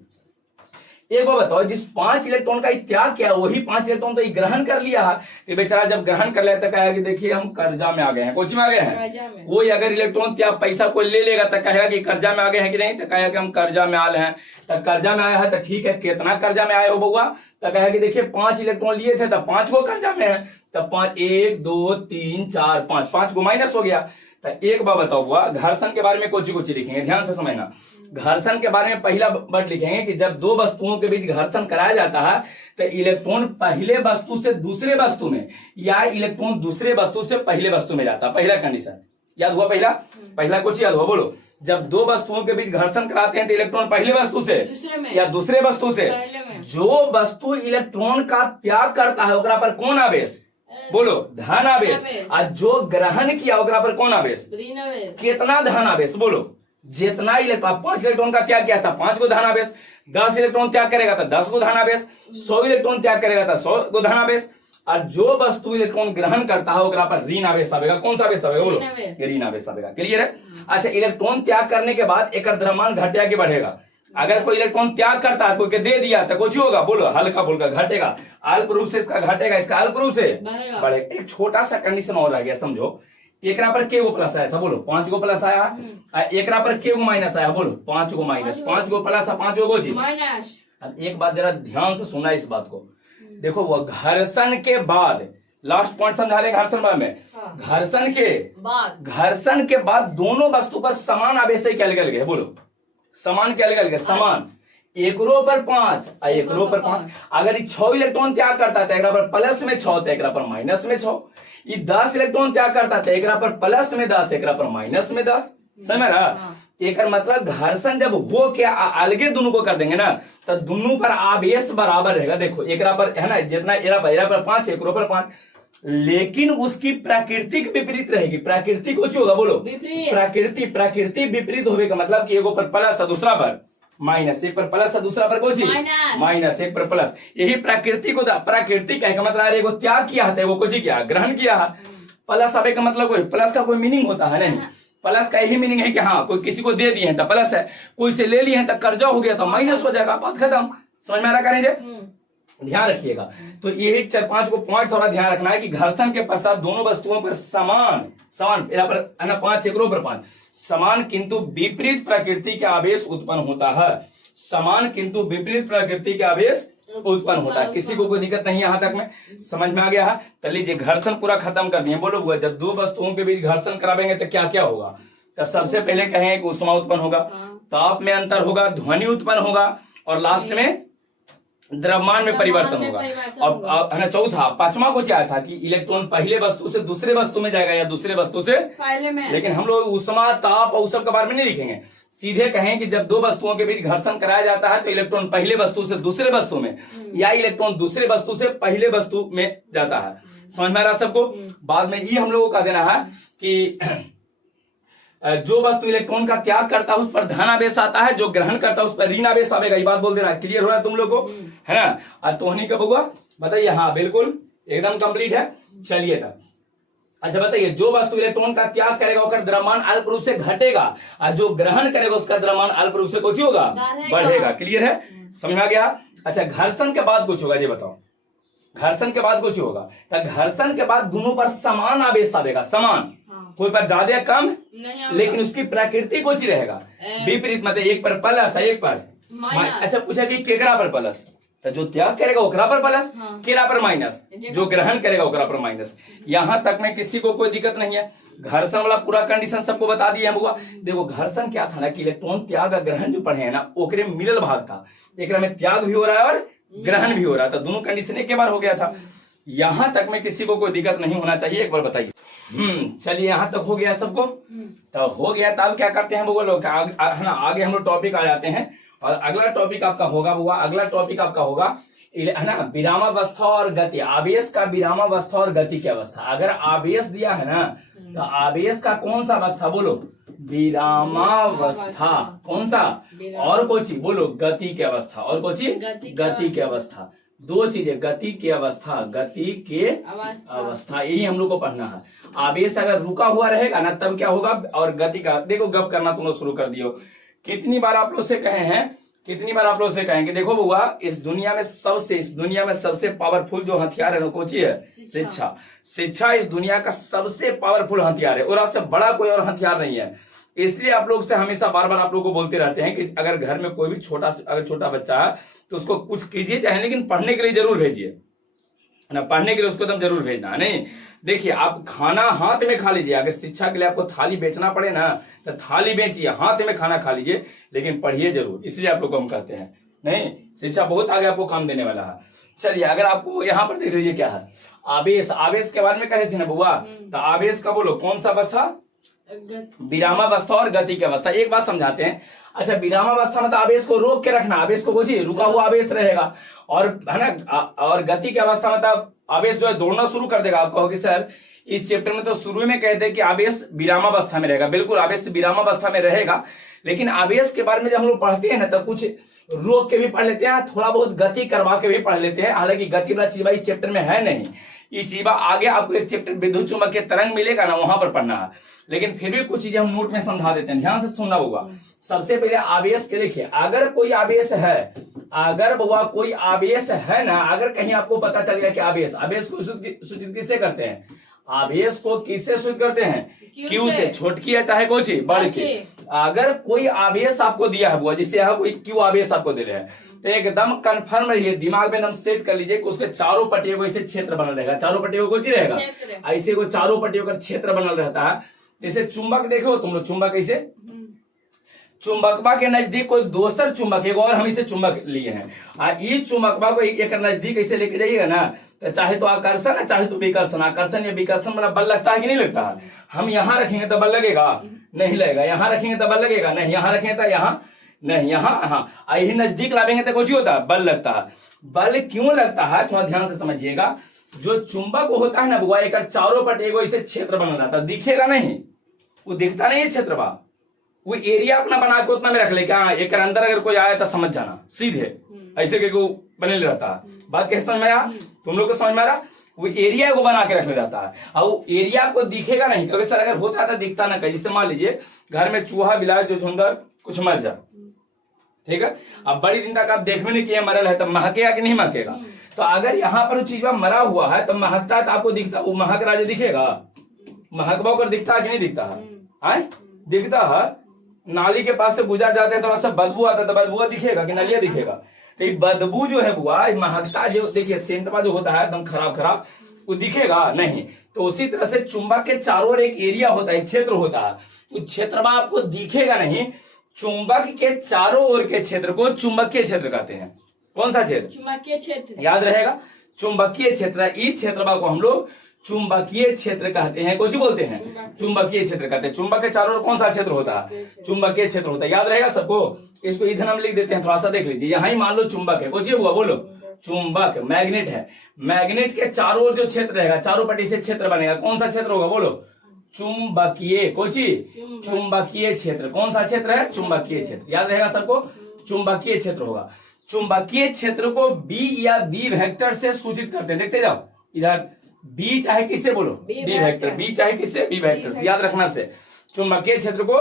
एक बार बताओ, जिस 5 इलेक्ट्रॉन का त्याग किया वही 5 इलेक्ट्रॉन तो ग्रहण कर लिया है। तो बेचारा जब ग्रहण कर लेता कहेगा कि देखिए हम कर्जा में आ गए हैं, कुछ में आ गए हैं। कोई अगर इलेक्ट्रॉन त्याग पैसा कोई ले लेगा तो कहेगा कि कर्जा में आ गए हैं कि नहीं, तो कहेगा कि हम कर्जा में आए हैं। तो कर्जा में आया है तो ठीक है, कितना कर्जा में आए हो बउआ, तो कहेगा कि देखिए 5 इलेक्ट्रॉन लिए थे तो 5 गो कर्जा में है। तब 5 1 2 3 4 5 गो माइनस हो गया। तो एक बार बताओ हुआ, घर्षण के बारे में कुछ लिखेंगे, ध्यान से समझना। घर्षण के बारे में पहला वर्ड लिखेंगे कि जब दो वस्तुओं के बीच घर्षण कराया जाता है तो इलेक्ट्रॉन पहले वस्तु से दूसरे वस्तु में या इलेक्ट्रॉन दूसरे वस्तु से पहले वस्तु में जाता है। पहला कंडीशन याद हुआ, पहला कुछ याद हुआ, बोलो। जब दो वस्तुओं के बीच घर्षण कराते हैं तो इलेक्ट्रॉन पहले वस्तु से या दूसरे वस्तु से। जो वस्तु इलेक्ट्रॉन का त्याग करता है ओकरा पर कौन आवेश, बोलो धन आवेश। और जो ग्रहण किया ओकरा पर कौन आवेश, कितना धन आवेश, बोलो। जितना इलेक्ट्रॉन 5 इलेक्ट्रॉन का त्याग किया था 5 गो धन आवेश, 10 इलेक्ट्रॉन त्याग करेगा तो 10 गो धन आवेश, 100 इलेक्ट्रॉन त्याग करेगा तो 100 गो धन आवेश। और जो वस्तु इलेक्ट्रॉन ग्रहण करता है ओकरा पर ऋण आवेश आवेगा। कौन सा आवेश आवेगा, बोलो ऋण आवेश आवेगा। क्लियर है? अच्छा, इलेक्ट्रॉन त्याग करने के बाद एक द्रव्यमान घटे कि बढ़ेगा। अगर कोई इलेक्ट्रॉन त्याग करता है, कोई के दे दिया तो कुछ होगा, बोलो हल्का फुल्का घटेगा, अल्प रूप से इसका घटेगा, इसका अल्प रूप से बढ़ेगा। एक छोटा सा कंडीशन और आ गया, समझो। एकरा पर के गो प्लस आया था, बोलो 5 गो प्लस आया। एकरा पर के गो माइनस आया, बोलो 5 गो माइनस। 5 गो प्लस 5 गो माइनस। अब एक बात जरा ध्यान से सुना इस बात को, देखो वो घर्षण के बाद, लास्ट पॉइंट समझा रहे घर्षण में। घर्षण के बाद दोनों वस्तु पर समान आवेश क्या लगे गए, बोलो समान क्या लगे, समान। एकरो पर 5 और एकरो पर 5। अगर 6 इलेक्ट्रॉन त्याग करता है एकरा पर प्लस में 6 तो एकरा पर माइनस में 6। ये 10 इलेक्ट्रॉन त्याग करता है एकरा पर प्लस में 10 एकरा पर माइनस में 10। समझ रहा? एक मतलब घर्षण जब हो के अलगे दोनों को कर देंगे ना तो दोनों पर आवेश बराबर रहेगा। देखो एकरा पर है ना, जितना एरा पर 5 एकरो पर 5, लेकिन उसकी प्राकृतिक विपरीत रहेगी। प्राकृतिक कुछ होगा, बोलो प्रकृति विपरीत होने का मतलब कि एगो पर प्लस दूसरा पर माइनस, एक पर प्लस है दूसरा पर कुछ माइनस, एक पर प्लस। यही प्राकृतिक होता। प्राकृतिक का मतलब एगो त्याग किया है, एगो कुछ किया ग्रहण किया है। प्लस आवे का मतलब कोई प्लस का कोई मीनिंग होता है नहीं। प्लस का यही मीनिंग है कि हाँ कोई किसी को दे दिए हैं तो प्लस है, कोई से ले लिए हैं तो कर्जा हो गया तो माइनस हो जाएगा, बात खत्म। समझ में आ रहा? करेंगे, ध्यान रखिएगा। तो यही 4-5 को पॉइंट थोड़ा ध्यान रखना है कि घर्षण के पश्चात दोनों वस्तुओं पर समान यहाँ पर है ना 5 एकरों पर 5 समान किंतु विपरीत प्रकृति के आवेश उत्पन्न होता है। समान किंतु विपरीत प्रकृति के आवेश उत्पन्न होता है। किसी को कोई दिक्कत नहीं यहाँ तक में समझ में आ गया है? तो लीजिए घर्षण पूरा खत्म कर दिए। बोलो हुआ, जब दो वस्तुओं के बीच घर्षण करावेंगे तो क्या क्या होगा? तो सबसे पहले कहेंगे कि उष्मा उत्पन्न होगा, ताप में अंतर होगा, ध्वनि उत्पन्न होगा और लास्ट में द्रव्यमान में परिवर्तन होगा। और है ना चौथा, पांचवा को क्या था कि इलेक्ट्रॉन पहले वस्तु से दूसरे वस्तु में जाएगा या दूसरे वस्तु से पहले में। लेकिन हम लोग उष्मा, ताप और सब के बारे में नहीं लिखेंगे, सीधे कहें कि जब दो वस्तुओं के बीच घर्षण कराया जाता है तो इलेक्ट्रॉन पहले वस्तु से दूसरे वस्तु में या इलेक्ट्रॉन दूसरे वस्तु से पहले वस्तु में जाता है। समझ में आ रहा सबको? बाद में ये हम लोगों का देना है कि जो वस्तु इलेक्ट्रॉन का त्याग करता है उस पर धन आवेश आता है, जो ग्रहण करता है उस पर ऋण आवेश आवेगा। ये बात बोल देना, क्लियर हो रहा है तुम लोग को? है ना? और तोहनी कब हुआ बताइए? हाँ बिल्कुल एकदम कंप्लीट है। चलिए तब अच्छा बताइए, जो वस्तु इलेक्ट्रॉन का त्याग करेगा उसका द्रव्यमान अल्प रूप से घटेगा और जो ग्रहण करेगा उसका द्रव्यमान अल्प रूप से कुछ होगा, बढ़ेगा। क्लियर है? समझ में आ गया? अच्छा, घर्षण के बाद कुछ होगा, ये बताओ। घर्षण के बाद कुछ होगा तो घर्षण के बाद दोनों पर समान आवेश आवेगा, समान, कोई पर ज्यादा कम, लेकिन उसकी प्रकृति कुछ ही रहेगा विपरीत। मतलब एक पर प्लस है एक पर अच्छा पूछा कि केकरा पर प्लस, तो जो त्याग करेगा ओकरा पर प्लस, हाँ। केरा पर माइनस, जो ग्रहण करेगा ओकरा पर माइनस। यहाँ तक में किसी को कोई दिक्कत नहीं है। घर्षण वाला पूरा कंडीशन सबको बता दिया बुआ। देखो घर्षण क्या था ना कि इलेक्ट्रॉन त्याग और ग्रहण जो पढ़े हैं ना ओकरे मिलल भाग था, एक में त्याग भी हो रहा है और ग्रहण भी हो रहा था, दोनों कंडीशन एक बार हो गया था। यहाँ तक में किसी को कोई दिक्कत नहीं होना चाहिए, एक बार बताइए। चलिए यहाँ तक हो गया सबको, तो हो गया। तब क्या करते हैं बुआ लोग, है ना, आगे हम लोग टॉपिक आ जाते हैं। और अगला टॉपिक आपका होगा बुआ, अगला टॉपिक आपका होगा है ना विरामावस्था और गति, आवेश का विरामावस्था और गति की अवस्था। अगर आवेश दिया है ना तो आवेश का कौन सा अवस्था बोलो, विरामावस्था, कौन सा, और कोई चीज बोलो गति की अवस्था, और कोई चीज गति की अवस्था। दो चीजें, गति की अवस्था, गति के अवस्था, यही हम लोग को पढ़ना है। आवेश अगर रुका हुआ रहेगा ना तब क्या होगा, और गति का देखो गप करना तुम लोग शुरू कर दियो। कितनी बार आप लोग से कहे हैं, कितनी बार आप लोग से कहेंगे, देखो बुआ इस दुनिया में सबसे पावरफुल जो हथियार है वो कौन सी है, शिक्षा। शिक्षा इस दुनिया का सबसे पावरफुल हथियार है और आपसे बड़ा कोई और हथियार नहीं है। इसलिए आप लोग से हमेशा बार बार आप लोग को बोलते रहते हैं कि अगर घर में कोई भी छोटा बच्चा है तो उसको कुछ कीजिए चाहे, लेकिन पढ़ने के लिए जरूर भेजिए ना, पढ़ने के लिए उसको एकदम जरूर भेजना। नहीं देखिए, आप खाना हाथ में खा लीजिए, अगर शिक्षा के लिए आपको थाली बेचना पड़े ना तो थाली बेचिए, हाथ में खाना खा लीजिए, लेकिन पढ़िए जरूर। इसलिए आप लोग को हम कहते हैं नहीं, शिक्षा बहुत आगे आपको काम देने वाला है। चलिए अगर आपको यहाँ पर देख लीजिए क्या है, आवेश। आवेश के बारे में कहे थे ना बुआ, तो आवेश का बोलो कौन सा अवस्था, विरामावस्था और गति की अवस्था। एक बात समझाते हैं। अच्छा, विरामावस्था मतलब आवेश को रोक के रखना, आवेश को बुझिए रुका हुआ आवेश रहेगा, और है ना, और गति की अवस्था मतलब आवेश जो है दौड़ना शुरू कर देगा। आप कहोगे सर इस चैप्टर में तो शुरू में कहते हैं कि आवेश विरामावस्था में रहेगा, बिल्कुल आवेश विरामावस्था में रहेगा, लेकिन आवेश के बारे में जब हम लोग पढ़ते हैं ना तो कुछ रोक के भी पढ़ लेते हैं, थोड़ा बहुत गति करवा के भी पढ़ लेते हैं। हालांकि गति वाला चीज इस चैप्टर में है नहीं, ये चीबा आगे आपको एक चैप्टर विद्युत चुंबकीय तरंग मिलेगा ना, वहां पर पढ़ना है, लेकिन फिर भी कुछ चीजें हम नोट में समझा देते हैं, ध्यान से सुनना होगा। सबसे पहले आवेश के देखिए, अगर कोई आवेश है, अगर बुआ कोई आवेश है ना, अगर कहीं आपको पता चल गया कि आवेश को सूचित किससे करते हैं, आवेश को किससे सूचित करते हैं, क्यू से, छोटकी है चाहे कोई चीज बड़ के। अगर कोई आवेश आपको दिया है बुआ, जिससे यहाँ कोई क्यू आवेश आपको दे रहे हैं, तो एकदम कंफर्म रहिए, दिमाग में एकदम सेट कर लीजिए कि उसके चारों पट्टियों को ऐसे क्षेत्र बनल रहेगा, चारों पट्टियों को कोई रहेगा ऐसे, को चारों पट्टियों का क्षेत्र बनल रहता है। जैसे चुंबक देखो तुम लोग, चुंबक ऐसे, चुंबकवा के नजदीक कोई दोसर चुंबक है और हम इसे चुंबक लिए हैं, इस चुंबकवा को एक नजदीक ऐसे लेके जाइएगा ना, तो चाहे तो आकर्षण है चाहे तो विकर्षण, आकर्षण या विकर्षण मतलब बल लगता है कि नहीं लगता है। हम यहाँ रखेंगे तो बल लगेगा, नहीं लगेगा, यहाँ रखेंगे तो बल लगेगा, नहीं, यहाँ रखेंगे तो यहाँ नहीं, यहाँ हाँ, यही नजदीक लावेंगे तो कुछ होता है, बल लगता है। बल क्यों लगता है थोड़ा ध्यान से समझिएगा। जो चुंबक होता है ना बुआ, एक चारों पट्टी को ऐसे क्षेत्र बना रहता है, दिखेगा नहीं, वो दिखता नहीं है क्षेत्र बा, वो एरिया अपना बना के उतना में रख ले, हाँ एक अंदर अगर कोई आया तो समझ जाना सीधे, ऐसे करके वो बने रहता है। बात कैसे समझ में आया तुम लोग को, समझ में आ रहा, वो एरिया को बना के रखने रहता है, और वो एरिया को दिखेगा नहीं कभी सर, अगर होता है तो दिखता ना कहीं। जैसे मान लीजिए घर में चूहा बिलार जो झुंडर कुछ मर जा, ठीक है, अब बड़ी दिन तक आप देखने नहीं किए मरल है, तब महकेगा कि नहीं महकेगा। तो अगर यहाँ पर चीज मरा हुआ है तब महकता है तो आपको दिखता, वो महक राजा दिखेगा, महकबा कर दिखता है कि नहीं दिखता है, दिखता है। नाली के पास से गुजर जाते हैं, थोड़ा सा बदबू आता है तो बदबुआ दिखेगा कि नलिया दिखेगा, तो ये बदबू जो है बुआ, महकता जो देखिए सेंटवा जो होता है एकदम खराब वो दिखेगा नहीं। तो उसी तरह से चुंबक के चारों ओर एक एरिया होता है, क्षेत्र होता है, उस क्षेत्र में आपको दिखेगा नहीं। चुंबक के चारों ओर के क्षेत्र को चुंबकीय क्षेत्र कहते हैं। कौन सा क्षेत्र, चुंबकीय क्षेत्र, याद रहेगा, चुंबकीय क्षेत्र। इस क्षेत्र को हम लोग चुंबकीय क्षेत्र कहते हैं, कुछ बोलते हैं चुंबकीय क्षेत्र कहते हैं। चुंबक के चारों ओर कौन सा क्षेत्र होता है, चुंबकीय क्षेत्र होता है, याद रहेगा सबको। इसको इधर हम लिख देते हैं, थोड़ा सा देख लीजिए, यहाँ ही मान लो चुंबक है, कुछ हुआ बोलो, चुंबक मैग्नेट है, मैग्नेट के चारों ओर जो क्षेत्र रहेगा, चारों पट्टी से क्षेत्र बनेगा, कौन सा क्षेत्र होगा बोलो, चुंबकीय, कोची चुंबकीय क्षेत्र। कौन सा क्षेत्र है, चुंबकीय क्षेत्र, याद रहेगा सबको, चुंबकीय क्षेत्र होगा। चुंबकीय क्षेत्र को बी या बी वेक्टर से सूचित करते हैं, देखते जाओ इधर, बी चाहे किससे बोलो, बी वेक्टर, बी चाहे किससे, बी वेक्टर से, याद रखना से। चुंबकीय क्षेत्र को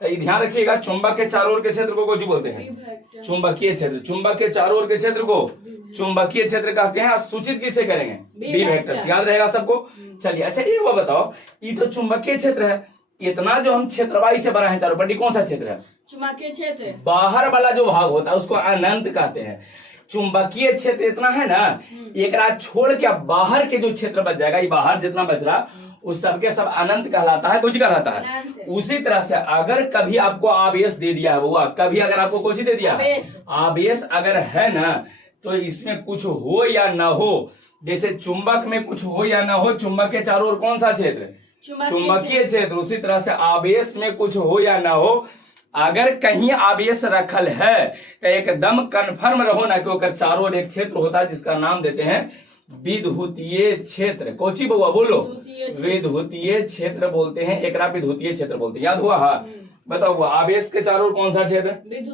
तो ध्यान रखिएगा, चुंबक के चारों ओर के क्षेत्र को कुछ बोलते हैं, चुंबकीय क्षेत्र। चुंबक के चारों ओर के क्षेत्र को चुंबकीय क्षेत्र कहते हैं, सूचित किससे करेंगे, बी वेक्टर से, याद रहेगा सबको। चलिए अच्छा ये वो बताओ, ये तो चुंबकीय क्षेत्र है, इतना जो हम क्षेत्रवाई से बना है चारों पट्टी, कौन सा क्षेत्र है, चुंबकीय क्षेत्र। बाहर वाला जो भाग होता है उसको अनंत कहते हैं। चुंबकीय क्षेत्र इतना है ना, एक रात छोड़ के अब बाहर के जो क्षेत्र बच जाएगा, ये बाहर जितना बच रहा उस सबके सब अनंत कहलाता है, कुछ कहलाता है। उसी तरह से अगर कभी आपको आवेश दे दिया है बुआ, कभी अगर आपको कुछ दे दिया है आवेश अगर है ना, तो इसमें कुछ हो या ना हो, जैसे चुंबक में कुछ हो या ना हो, चुंबक के चारों ओर कौन सा क्षेत्र, चुंबकीय क्षेत्र। उसी तरह से आवेश में कुछ हो या ना हो, अगर कहीं आवेश रखल है तो एकदम कन्फर्म रहो ना कि ओकर चारों ओर एक क्षेत्र होता है जिसका नाम देते हैं विद्युतीय क्षेत्र। कोची बउआ बोलो, विद्युतीय क्षेत्र बोलते हैं, एकरा विद्युतीय क्षेत्र बोलते हैं। याद हुआ? हाँ बताओ हुआ। आवेश के चारों ओर कौन सा क्षेत्र,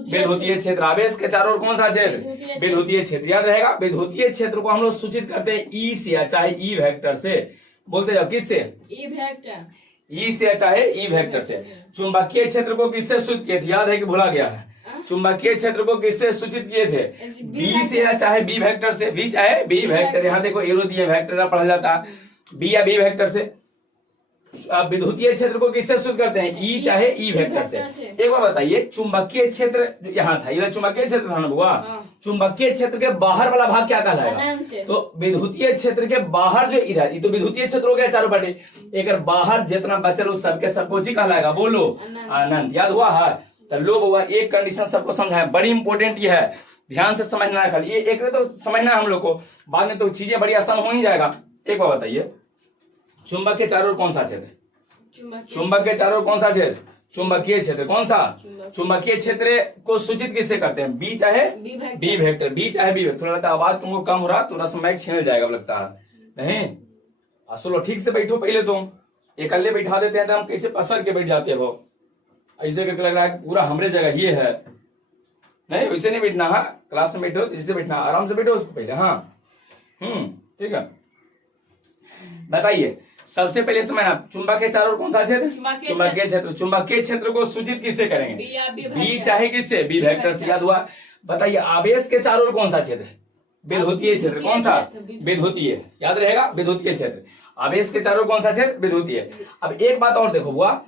विद्युतीय क्षेत्र। आवेश के चारों ओर कौन सा क्षेत्र, विद्युतीय क्षेत्र। याद रहेगा। विद्युतीय क्षेत्र को हम लोग सूचित करते हैं ई से या चाहे ई वेक्टर से। बोलते जाओ किससे, ई वेक्टर, ई से या चाहे ई वेक्टर से। चुंबकीय क्षेत्र को किससे सूचित किए थे, याद है कि भुला गया है? चुंबकीय क्षेत्र को किससे सूचित किए थे, बी से या चाहे बी वेक्टर से, बी चाहे बी वेक्टर। यहाँ देखो एरो दिए, वेक्टर पढ़ा जाता है, बी या बी वेक्टर से। विद्युतीय क्षेत्र को किससे सूचित करते हैं, ई चाहे ई वेक्टर से। एक बार बताइए, चुंबकीय क्षेत्र यहाँ था, ये चुंबकीय क्षेत्र था ना बुआ, चुंबकीय क्षेत्र के बाहर वाला भाग क्या कहलाएगा, तो विद्युतीय क्षेत्र के बाहर जो इधर, ये तो विद्युतीय क्षेत्र हो गया चारों पार्टी, एक बाहर जितना बचल उस सबके सबको जी कहलाएगा, बोलो अनंत। याद हुआ है? तो लो बुआ एक कंडीशन सबको समझाए, बड़ी इंपॉर्टेंट ये है, ध्यान से समझना है। खाली ये एक तो समझना है हम लोग को, बाद में तो चीजें बड़ी आसान हो ही जाएगा। एक बार बताइए, चुंबक के चारों ओर कौन सा क्षेत्र, चुंबक के चारों ओर कौन सा क्षेत्र, चुंबकीय क्षेत्र। कौन सा, चुंबकीय क्षेत्र को सूचित किससे करते हैं, बी चाहे बी वेक्टर, बी चाहे बी वेक्टर। थोड़ा लगता है आवाज तुमको कम हो रहा, थोड़ा सा माइक छीन जाएगा लगता है। नहीं असलो, ठीक से बैठो पहले, तुम एकल्ले बैठा देते हैं तो हम कैसे पसर के बैठ जाते हो, ऐसे करके लग रहा है पूरा हमरे जगह ये है। नहीं वैसे नहीं बैठना, हाँ क्लास में बैठो जिससे बैठना, आराम से बैठो उसको पहले। हाँ ठीक है। बताइए सबसे पहले समझना, चुंबक के चारों ओर कौन सा क्षेत्र, चुंबकीय क्षेत्र। चुंबकीय क्षेत्र को सूचित किससे करेंगे, बी चाहे किससे, बी वेक्टर से। याद हुआ? बताइए आवेश के चारों ओर कौन सा क्षेत्र, विद्युतीय क्षेत्र। कौन सा, विद्युतीय। याद रहेगा, विद्युतीय क्षेत्र। आवेश के चारों ओर कौन सा क्षेत्र, विद्युतीय। अब एक बात और देखो बुआ,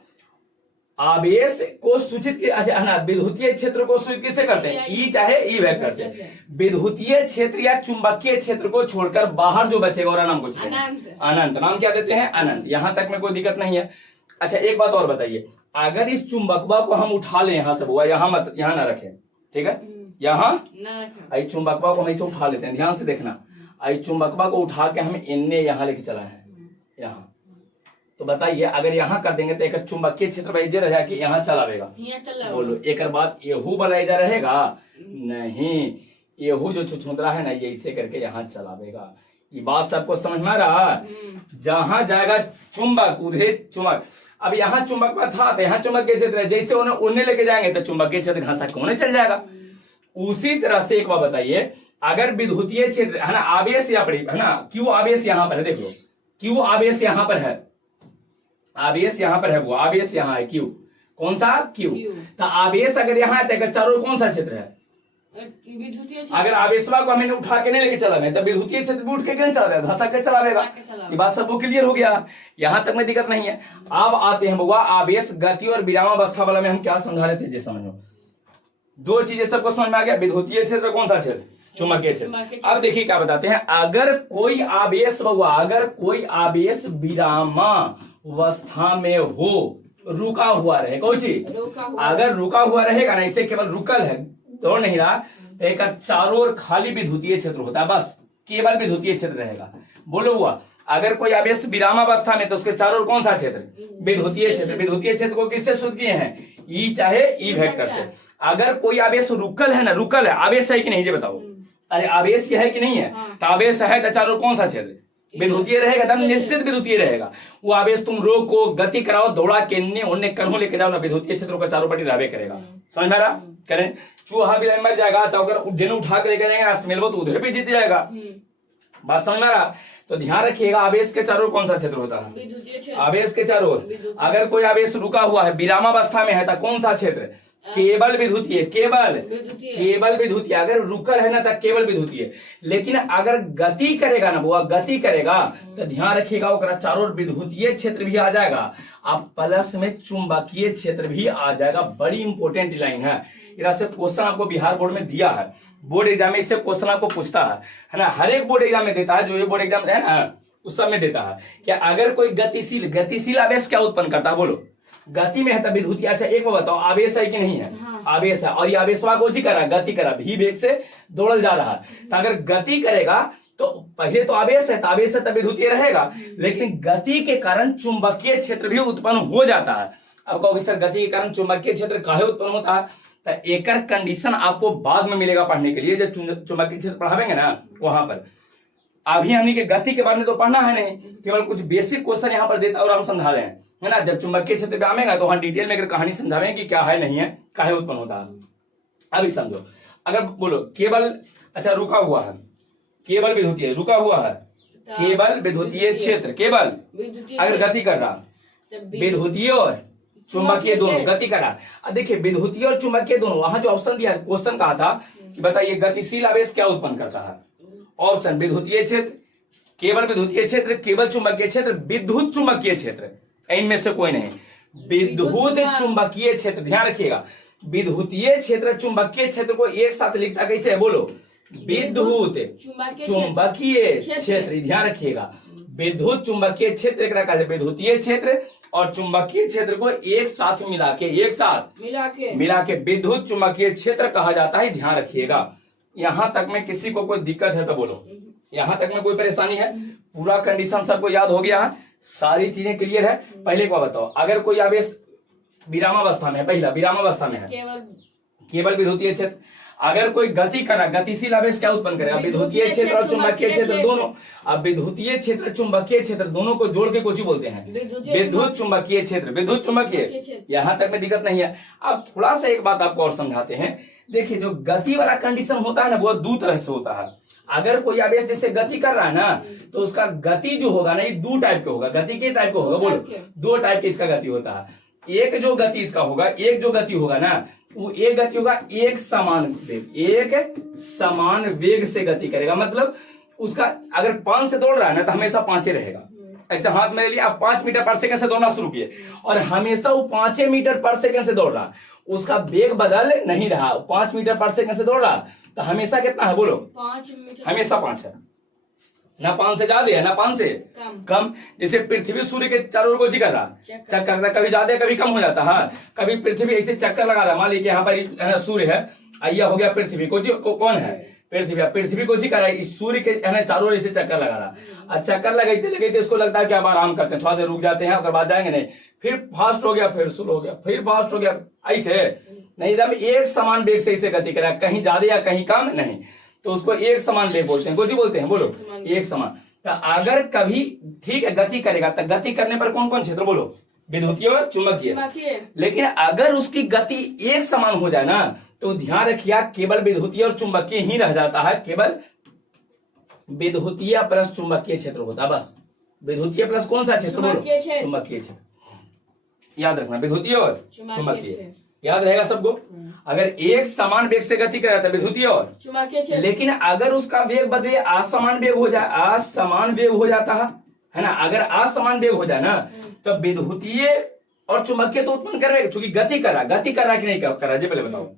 आवेश को सूचित विद्युतीय क्षेत्र को सूचित किससे करते हैं, ई चाहे ई वेक्टर से। विद्युतीय क्षेत्र या चुंबकीय क्षेत्र को छोड़कर बाहर जो बचेगा और नाम कुछ अनंत। नाम क्या देते हैं, अनंत। यहां तक में कोई दिक्कत नहीं है। अच्छा एक बात और बताइए, अगर इस चुंबकवा को हम उठा लें यहां से बुआ, यहाँ मत, यहाँ ना रखें, ठीक है, यहाँ चुंबकवा को हम ऐसे उठा लेते हैं, ध्यान से देखना। चुंबकवा को उठा के हम इन्ने यहाँ लेके चला है, यहाँ। तो बताइए अगर यहाँ कर देंगे तो एक चुंबकीय क्षेत्र इधर रह जाके यहाँ चलावेगा, बोलो एक बात येहू वाला इधर रहेगा नहीं, येहू जो छुछुंदरा है ना ये इसे करके यहाँ चलावेगा। ये बात सबको समझ में आ रहा है? जहां जाएगा चुंबक उधर चुंबक। अब यहाँ चुंबक था तो यहाँ चुंबकीय क्षेत्र है, जैसे उन्हें उन्हें लेके जाएंगे तो चुंबकीय क्षेत्र घासा कोने चल जाएगा। उसी तरह से एक बात बताइए, अगर विद्युतीय क्षेत्र है ना, आवेश यहाँ पर है ना, क्यों आवेश यहाँ पर है, देख लो क्यों आवेश यहाँ पर है, आवेश यहाँ पर है, वो आवेश यहाँ है, क्यू। कौन सा, क्यू। तो आवेश अगर यहाँ है तो चारों कौन सा क्षेत्र है, अगर आवेशवा को हमें उठा के नहीं लेके चला तो विद्युतीय क्षेत्र भी उठ के नहीं चला, धसा के चलावेगा। ये बात सबको क्लियर हो गया, यहाँ तक में दिक्कत नहीं है। अब आते हैं बुआ आवेश गति और विरामावस्था वाला में हम क्या समझा रहे थे, जी समझो। दो चीजें सबको समझ में आ गया, विद्युतीय क्षेत्र कौन सा क्षेत्र, चुंबकीय क्षेत्र। अब देखिए क्या बताते हैं, अगर कोई आवेश बुआ, अगर कोई आवेश विरामावस्था में हो, रुका हुआ रहे, कौन चीज, अगर रुका हुआ रहेगा ना, इसे केवल रुकल है, दौड़ नहीं रहा, तो एक चारों ओर खाली विद्युतीय क्षेत्र होता है, बस केवल विद्युतीय क्षेत्र रहेगा। बोलो हुआ, अगर कोई आवेश विरामावस्था में तो उसके चारों ओर कौन सा क्षेत्र, विद्युतीय क्षेत्र। विद्युतीय क्षेत्र को किससे सूचित किए हैं, ई चाहे ई वेक्टर से। अगर कोई आवेश रुकल है ना, रुकल है, आवेश है कि नहीं ये बताओ, अरे आवेश है कि नहीं है, तो आवेश है तो चारों कौन सा क्षेत्र, विद्युतीय रहेगा, एकदम निश्चित विद्युतीय रहेगा। वो आवेश तुम रोको, गति कराओ, दौड़ा के उन्हें कन्हों लेके जाओ ना, विद्युतीय क्षेत्रों का चारों पट्टी रहबे करेगा। समझ में आ रहा, करें चूहा भी मर जाएगा तो अगर दिन उठा के लेकर जाएंगे स्मेल तो उधर भी जीत जाएगा। बात समझ में आ रहा, तो ध्यान रखिएगा आवेश के चारों कौन सा क्षेत्र होता है, आवेश के चारों। अगर कोई आवेश रुका हुआ है, विरामावस्था में है तो कौन सा क्षेत्र, केवल विद्युतीय, केवल विद्युतीय। अगर रुकल है ना तो केवल विद्युतीय। लेकिन अगर गति करेगा ना वो गति करेगा तो ध्यान रखिएगा ओकरा चारों ओर विद्युतीय क्षेत्र भी आ जाएगा, अब प्लस में चुंबकीय क्षेत्र भी आ जाएगा। बड़ी इंपॉर्टेंट लाइन है, इधर से क्वेश्चन आपको बिहार बोर्ड में दिया है, बोर्ड एग्जाम में इससे क्वेश्चन आपको पूछता है ना, हर एक बोर्ड एग्जाम में देता है, जो ये बोर्ड एग्जाम है ना उस सब में देता है कि अगर कोई गतिशील आवेश क्या उत्पन्न करता है, बोलो गति में है तब विद्युतीय। अच्छा एक बार बताओ, आवेश है कि नहीं है? हाँ। आवेश है, और ये आवेशवा को जी कर रहा है, गति कर रहा है, भी वेग से दौड़ल जा रहा है। तो अगर गति करेगा तो पहले तो आवेश है, तो आवेश है तब विद्युतीय रहेगा, लेकिन गति के कारण चुंबकीय क्षेत्र भी उत्पन्न हो जाता है। अब कहोगे सर गति के कारण चुंबकीय क्षेत्र काहे उत्पन्न होता है, तो एक कंडीशन आपको बाद में मिलेगा पढ़ने के लिए, जब चुंबकीय क्षेत्र पढ़ावेंगे ना वहां पर। अभी हमने के गति के बारे में तो पढ़ना है नहीं, केवल कुछ बेसिक क्वेश्चन यहाँ पर देता और हम समझा रहे हैं, है ना। जब चुंबकीय क्षेत्र पे आएगा तो हम डिटेल में अगर कहानी समझावेंगे कि क्या है नहीं है, काहे उत्पन्न होता है। अभी समझो, अगर बोलो केवल, अच्छा रुका हुआ है, केवल विद्युतीय, रुका हुआ है, केवल विद्युतीय क्षेत्र, केवल अगर गति कर रहा, विद्युतीय और चुंबकीय दोनों गति कर रहा। अब देखिए विद्युतीय और चुंबकीय दोनों, वहां जो ऑप्शन दिया क्वेश्चन कहा था कि बताइए गतिशील आवेश क्या उत्पन्न करता है। ऑप्शन विद्युतीय क्षेत्र, केवल विद्युतीय क्षेत्र, केवल चुंबकीय क्षेत्र, विद्युत चुंबकीय क्षेत्र, इनमें से कोई नहीं। विद्युत चुंबकीय क्षेत्र, ध्यान रखिएगा, विद्युतीय क्षेत्र चुंबकीय क्षेत्र को एक साथ लिखता कैसे है, बोलो विद्युत चुंबकीय क्षेत्र, ध्यान रखिएगा। विद्युत चुंबकीय क्षेत्र एक रखा है, विद्युतीय क्षेत्र और चुंबकीय क्षेत्र को एक साथ मिला के विद्युत चुंबकीय क्षेत्र कहा जाता है, ध्यान रखिएगा। यहां तक में किसी को कोई दिक्कत है तो बोलो, यहां तक में कोई परेशानी है? पूरा कंडीशन सबको याद हो गया है, सारी चीजें क्लियर है। पहले को बताओ, अगर कोई आवेश विरामावस्था में है, पहला विरामावस्था में है, केवल विद्युतीय क्षेत्र। अगर कोई गति कर रहा, गतिशील आवेश क्या उत्पन्न करेगा, विद्युतीय क्षेत्र और चुंबकीय क्षेत्र दोनों। अब विद्युतीय क्षेत्र चुंबकीय क्षेत्र दोनों को जोड़ के कुछ बोलते हैं विद्युत चुंबकीय क्षेत्र, विद्युत चुंबकीय। यहां तक में दिक्कत नहीं है। अब थोड़ा सा एक बात आपको और समझाते हैं। देखिए जो गति वाला कंडीशन होता है ना वो दो तरह से होता है। अगर कोई आवेश जैसे गति कर रहा है ना तो उसका गति जो होगा ना ये दो टाइप के होगा। गति के टाइप का होगा, बोलो दो टाइप के इसका गति होता है। एक जो गति इसका होगा, एक जो गति होगा ना वो एक गति होगा एक समान वेग से गति करेगा। मतलब उसका अगर 5 से दौड़ रहा है ना तो हमेशा 5 रहेगा। ऐसे हाथ में ले लिया, आप 5 मीटर पर सेकंड से दौड़ना शुरू किए और हमेशा वो 5 मीटर पर सेकंड से दौड़ रहा, उसका वेग बदल नहीं रहा। 5 मीटर पर सेकंड से दौड़ रहा तो हमेशा कितना है, बोलो 5 मीटर, हमेशा 5 है ना, 5 से ज्यादा है ना 5 से कम। जैसे पृथ्वी सूर्य के चारों ओर को जी कर रहा, चक्कर करता, कभी ज्यादा कभी कम हो जाता है। कभी पृथ्वी ऐसे चक्कर लगा रहा, मान लीजिए यहाँ पर सूर्य है, आइया हो गया पृथ्वी को जी, कौन है पृथ्वी को जी कर रहा है, इस सूर्य के चारों ओर ऐसे चक्कर लगा रहा। और चक्कर लगाते उसको लगता है कि अब आराम करते हैं, थोड़ा देर रुक जाते हैं, उसके बाद जाएंगे नहीं, फिर फास्ट हो गया, फिर स्लो हो गया, फिर फास्ट हो गया, ऐसे नहीं, एकदम एक समान वेग से इसे गति करा, कहीं ज्यादा या कहीं कम नहीं, तो उसको एक समान वेग बोलते हैं। कोई बोलते हैं, बोलो एक समान। तो अगर कभी ठीक है गति करेगा तो गति करने पर कौन कौन क्षेत्र, बोलो विद्युतीय और चुंबकीय। लेकिन अगर उसकी गति एक समान हो जाए ना तो ध्यान रखिए केवल विद्युतीय और चुंबकीय ही रह जाता है, केवल विद्युतीय प्लस चुंबकीय क्षेत्र होता है बस। विद्युतीय प्लस कौन सा क्षेत्र, बोलो चुंबकीय क्षेत्र। याद रखना विद्युतीय और चुंबकीय, याद रहेगा सबको। अगर एक समान वेग से गति कराता है विद्युतीय और चुंबकीय, लेकिन अगर उसका वेग बदले असमान वेग हो जाए, असमान वेग हो जाता है ना, अगर असमान वेग हो जाए ना तो विद्युतीय और चुंबकीय तो उत्पन्न कर रहा है, चूंकि गति कर रहा है कि नहीं कर रहा है, जी पहले बताओ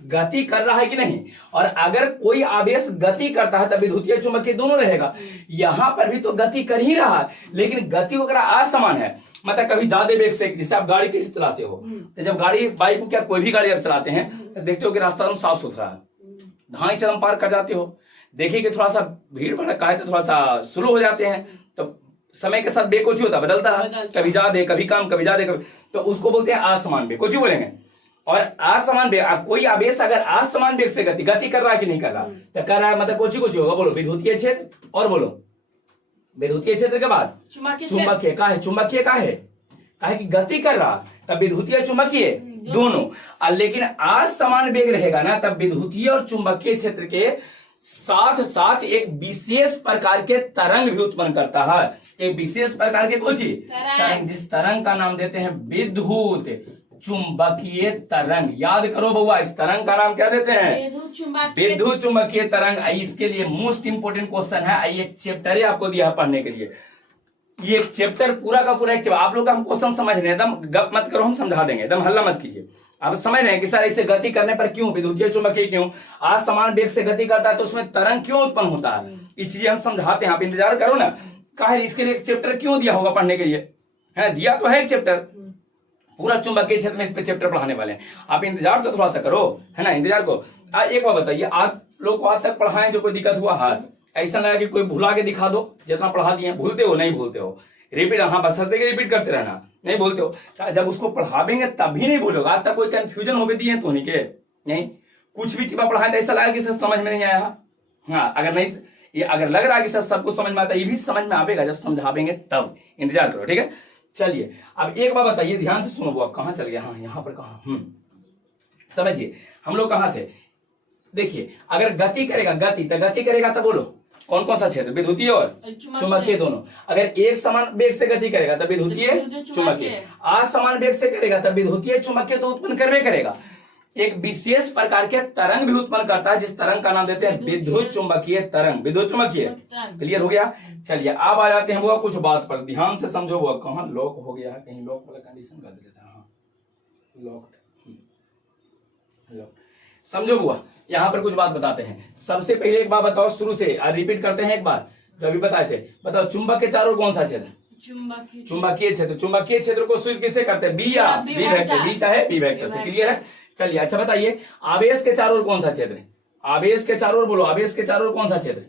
गति कर रहा है कि नहीं। और अगर कोई आवेश गति करता है तब विद्युतीय चुंबकीय दोनों रहेगा। यहाँ पर भी तो गति कर ही रहा है, लेकिन गति वगैरह असमान है। मतलब कभी ज्यादा वेग से, जैसे आप गाड़ी कैसे चलाते हो, तो जब गाड़ी बाइक को क्या कोई भी गाड़ी आप चलाते हैं तो देखते हो कि रास्ता एकदम साफ सुथरा है, धाई से हम पार कर जाते हो। देखिए कि थोड़ा सा भीड़ भड़का है तो थोड़ा सा स्लो हो जाते हैं, तो समय के साथ वेग कुछ होता बदलता है, कभी ज्यादा कभी कम, कभी ज्यादा कभी, तो उसको बोलते हैं असमान वेग, कुछ बोलेंगे। और असमान वेग, कोई आवेश अगर असमान वेग से गति कर रहा है कि नहीं कर रहा, तो कर रहा है मतलब कुछ होगा, बोलो विद्युतीय क्षेत्र और बोलो विद्युतीय क्षेत्र के बाद चुंबकीय का है, चुंबकीय का है कि गति कर रहा तब विद्युतीय चुंबकीय दोनों। लेकिन असमान वेग रहेगा ना तब विद्युतीय और चुंबकीय क्षेत्र के साथ साथ एक विशेष प्रकार के तरंग भी उत्पन्न करता है। एक विशेष प्रकार के कुछ तरंग, जिस तरंग का नाम देते हैं विद्युत चुंबकीय तरंग। याद करो बउआ, इस तरंग का नाम क्या देते हैं? विद्युत चुंबकीय तरंग। इसके लिए मोस्ट इंपोर्टेंट क्वेश्चन है, एक चैप्टर ही आपको दिया है पढ़ने के लिए। ये चैप्टर पूरा का पूरा एक, आप लोग का हम क्वेश्चन समझ रहे हैं, एकदम गप मत करो, हम समझा देंगे, एकदम हल्ला मत कीजिए। आप समझ रहे हैं कि सर इससे गति करने पर क्यों विद्युतीय चुंबकीय क्यों, आज समान वेग से गति करता है तो उसमें तरंग क्यों उत्पन्न होता है, ये चीजें हम समझाते हैं। आप इंतजार करो ना, कहा इसके लिए एक चैप्टर क्यों दिया होगा पढ़ने के लिए, है दिया तो है एक चैप्टर, पूरा चुंबकीय क्षेत्र में इस पे चैप्टर पढ़ाने वाले हैं। आप इंतजार तो थोड़ा सा करो, है ना, इंतजार को। एक बार बताइए, आप लोग को आज तक पढ़ाने जो कोई दिक्कत हुआ है? ऐसा लगा कि कोई भुला के दिखा दो जितना पढ़ा दिए, भूलते हो? नहीं भूलते हो। रिपीट, हाँ बसरते रिपीट करते रहना, नहीं भूलते हो। जब उसको पढ़ावेंगे तभी नहीं भूलोगे। आज तक कोई कंफ्यूजन हो भी दिए तो नहीं के नहीं, कुछ भी चीज पढ़ाए तो ऐसा लगा कि सर समझ में नहीं आया। हाँ, अगर नहीं, ये अगर लग रहा है कि सर सब कुछ समझ में आता है, ये भी समझ में आएगा जब समझावेंगे तब। इंतजार करो, ठीक है। चलिए अब एक बार बताइए, ध्यान से सुनो। वो आप कहाँ चल गया? हाँ यहाँ पर कहा, समझिए हम लोग कहाँ थे। देखिए अगर गति करेगा, गति करेगा तो बोलो कौन कौन सा क्षेत्र? विद्युतीय और चुंबकीय दोनों। अगर एक समान वेग से गति करेगा तब विद्युतीय चुंबकीय, असमान वेग से करेगा तब विद्युतीय चुंबकीय तो उत्पन्न करवे करेगा। एक विशेष प्रकार के तरंग भी उत्पन्न करता है, जिस तरंग का नाम देते हैं विद्युत चुंबकीय तरंग, विद्युत चुंबकीय। क्लियर हो गया? चलिए अब आ जाते हैं वो कुछ बात पर, ध्यान से समझो। वो कहाँ लॉक हो गया है, कहीं लॉक वाला कंडीशन कर देता है। लॉक समझो बुआ, यहाँ पर कुछ बात बताते हैं। सबसे पहले एक बात बताओ, शुरू से रिपीट करते हैं एक बार जो अभी बताए थे। बताओ चुंबक के चारों कौन सा क्षेत्र? चुंबकीय क्षेत्र। चुंबकीय क्षेत्र को सूचित किससे करते हैं? बी या बी वेक्टर, बी चाहे बी वेक्टर से। क्लियर है? चलिए अच्छा बताइए, आवेश के चारों ओर कौन सा क्षेत्र? आवेश के चारों ओर बोलो, आवेश के चारों ओर कौन सा क्षेत्र?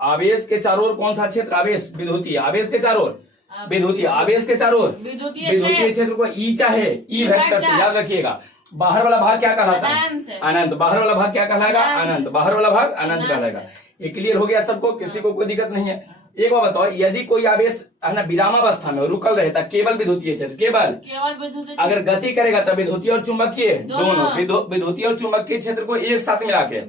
आवेश के चारों ओर कौन सा क्षेत्र? आवेश विद्युतीय, आवेश के चारों ओर विद्युतीय, आवेश के चारों ओर विद्युतीय क्षेत्र को ई चाहे ई वेक्टर से याद रखिएगा। बाहर वाला भाग क्या कहलाता है? अनंत। बाहर वाला भाग क्या कहलाएगा? अनंत। बाहर वाला भाग अनंत कहलाएगा। ये क्लियर हो गया सबको? किसी को कोई दिक्कत नहीं है? एक बार बताओ, यदि कोई आवेश है ना विरामावस्था में रुकल रहता, केवल विद्युतीय क्षेत्र, केवल विद्युतीय, अगर गति करेगा तब विद्युतीय और चुंबकीय दोनों, विद्युतीय और चुंबकीय क्षेत्र को एक साथ मिला के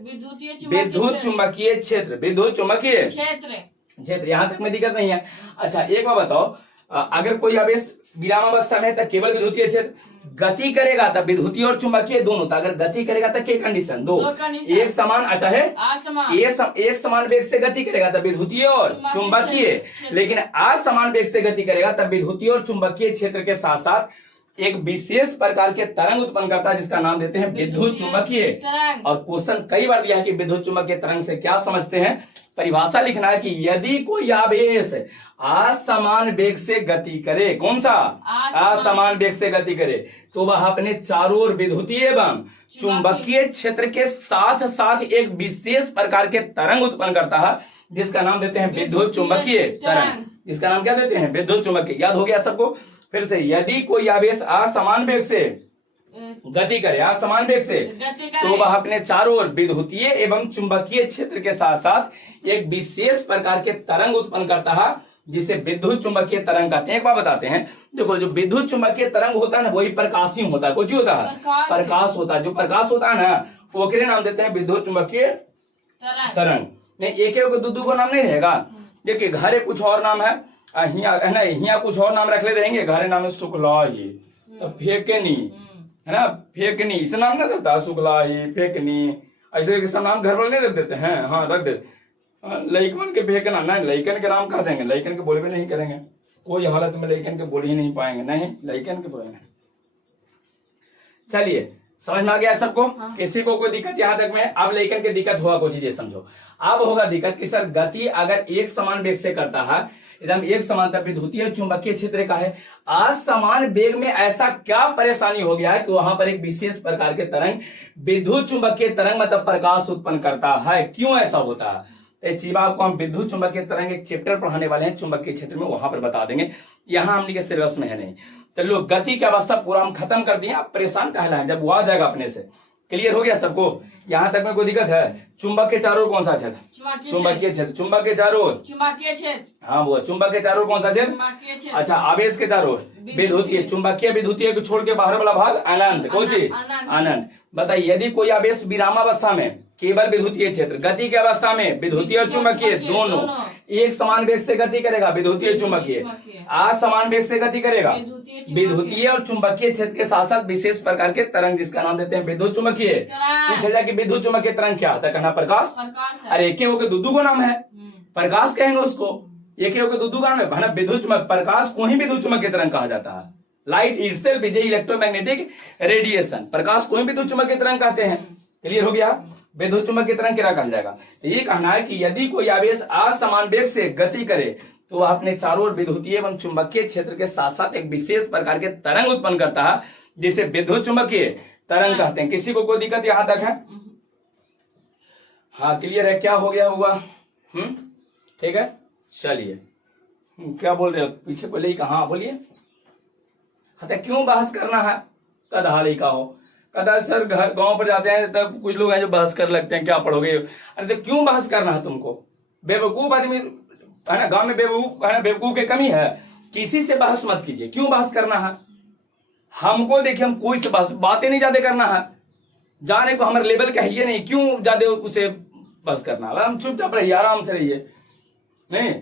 विद्युत चुंबकीय क्षेत्र, विद्युत चुंबकीय क्षेत्र, यहाँ तक में दिक्कत नहीं है। अच्छा एक बार बताओ, अगर कोई आवेश विरामावस्था में है तो केवल विद्युतीय क्षेत्र, गति करेगा तब विद्युतीय और चुंबकीय दोनों। तो अगर गति करेगा तो क्या कंडीशन? दो एक समान, अच्छा है एक समान वेग से गति करेगा तब विद्युतीय और चुंबकीय, लेकिन असमान वेग से गति करेगा तब विद्युतीय और चुंबकीय क्षेत्र के साथ साथ एक विशेष प्रकार के तरंग उत्पन्न करता है, जिसका नाम देते हैं विद्युत चुंबकीय। और क्वेश्चन कई बार दिया है कि विद्युत चुंबकीय तरंग से क्या समझते हैं? परिभाषा लिखना है कि यदि कोई आवेश असमान वेग से गति करे, कौन सा? असमान वेग से गति करे, तो वह अपने चारों ओर विद्युतीय एवं चुंबकीय क्षेत्र के साथ साथ एक विशेष प्रकार के तरंग उत्पन्न करता है, जिसका नाम देते हैं विद्युत चुंबकीय तरंग। जिसका नाम क्या देते हैं? विद्युत चुंबकीय। याद हो गया सबको? फिर से, यदि कोई आवेश असमान वेग से गति करे, असमान वेग से, तो वह अपने चारों ओर विद्युतीय एवं चुंबकीय क्षेत्र के साथ साथ एक विशेष प्रकार के तरंग उत्पन्न करता है, जिसे विद्युत चुंबकीय तरंग कहते हैं। एक बार बताते हैं, देखो जो विद्युत चुंबकीय तरंग होता है ना, वही प्रकाशीय होता है। कुछ होता है? प्रकाश होता है। जो प्रकाश होता है ना, ओकरे नाम देते हैं विद्युत चुंबकीय तरंग। नहीं एक दो को नाम नहीं रहेगा। देखिए घरे कुछ और नाम है, हिया कुछ और नाम रख ले रहेंगे। घरे नाम है शुक्लाही, तो फेकनी, है ना, फेकनी, इसे नाम ना रहता, शुक्लाही, फेकनी, ऐसे सब नाम घर वाले नहीं रख देते हैं? हाँ रख देते। लइकन के फेंकना नहीं, लइकन के नाम कह देंगे, लइकन के बोले भी नहीं करेंगे, कोई हालत में लइकन के बोल ही नहीं पाएंगे, नहीं लइकन के बोलेंगे। चलिए समझ में आ गया सबको? हाँ। किसी को कोई दिक्कत यहाँ तक में? अब लइकन की दिक्कत हुआ कोई चीजें समझो। अब होगा दिक्कत कि सर गति अगर एक समान वेग से करता है, एकदम एक समांतर विद्युतीय चुंबकीय क्षेत्र का है, असमान वेग में ऐसा क्या परेशानी हो गया है कि वहां पर एक विशेष प्रकार के तरंग, विद्युत चुंबकीय तरंग मतलब प्रकाश उत्पन्न करता है? क्यों ऐसा होता है? चीज आपको हम विद्युत चुंबकीय तरंग एक चैप्टर पढ़ाने वाले हैं चुंबकीय क्षेत्र में, वहां पर बता देंगे, यहाँ हमने के सिलेबस में है नहीं। तो लोग गति की अवस्था पूरा हम खत्म कर दिए, आप परेशान कहला है, जब वो आ जाएगा अपने से। क्लियर हो गया सबको? यहाँ तक में कोई दिक्कत है? चुंबक के चारों कौन सा क्षेत्र? चुंबकीय क्षेत्र। चुंबक के चारों चुंबकीय क्षेत्र, हाँ वो चुंबक के चारों कौन सा क्षेत्र? अच्छा आवेश के चारों विद्युतीय, चुंबकीय विद्युतीय को छोड़ के बाहर वाला भाग अनंत। कौन सी? अनंत। बताइए यदि कोई आवेश विरामावस्था में केवल विद्युतीय क्षेत्र। गति की अवस्था में विद्युतीय और चुंबकीय दोनों एक समान वेग से गति करेगा, विद्युतीय चुंबकीय। असमान वेग से गति करेगा, विद्युतीय और चुंबकीय क्षेत्र के साथ साथ विशेष प्रकार के तरंग, जिसका नाम देते हैं विद्युत चुंबकीय। पूछा जाए कि विद्युत चुंबकीय तरंग क्या होता है, कहना प्रकाश। अरे एक हो के दो को नाम है, प्रकाश कहेंगे उसको। एक हो के दो का नाम है, विद्युत चुंबक, प्रकाश को ही विद्युत चुंबकीय तरंग कहा जाता है। Light itself is electromagnetic radiation, प्रकाश को ही विद्युत चुंबकीय तरंग कहते हैं। क्लियर हो गया, विद्युत चुंबकीय तरंग क्या कहा जाएगा। ये कहना है कि यदि कोई आवेश असमान वेग से गति करे तो वह अपने चारों ओर विद्युतीय एवं चुंबकीय क्षेत्र के साथ साथ एक विशेष प्रकार के तरंग उत्पन्न करता है, जिसे विद्युत चुंबकीय तरंग कहते हैं। किसी को कोई दिक्कत यहां तक है? हाँ क्लियर है, क्या हो गया होगा? ठीक है, चलिए। क्या बोल रहे हो, पीछे बोले कहा, बोलिए। अच्छा क्यों बहस करना है? कदा लिखा हो, कदा सर घर गांव पर जाते हैं तब कुछ लोग हैं जो बहस कर लगते हैं, क्या पढ़ोगे? अरे तो क्यों बहस करना है तुमको? बेवकूफ आदमी है ना, गांव में बेवकूफ है ना, बेवकूफ की कमी है। किसी से बहस मत कीजिए, क्यों बहस करना है? हमको देखिए, हम कोई से बातें नहीं ज्यादा करना है, जाने को हमारे लेवल कहिए नहीं, क्यों ज्यादा उसे बहस करना है? हम चुपचाप रहिए, आराम से रहिए, नहीं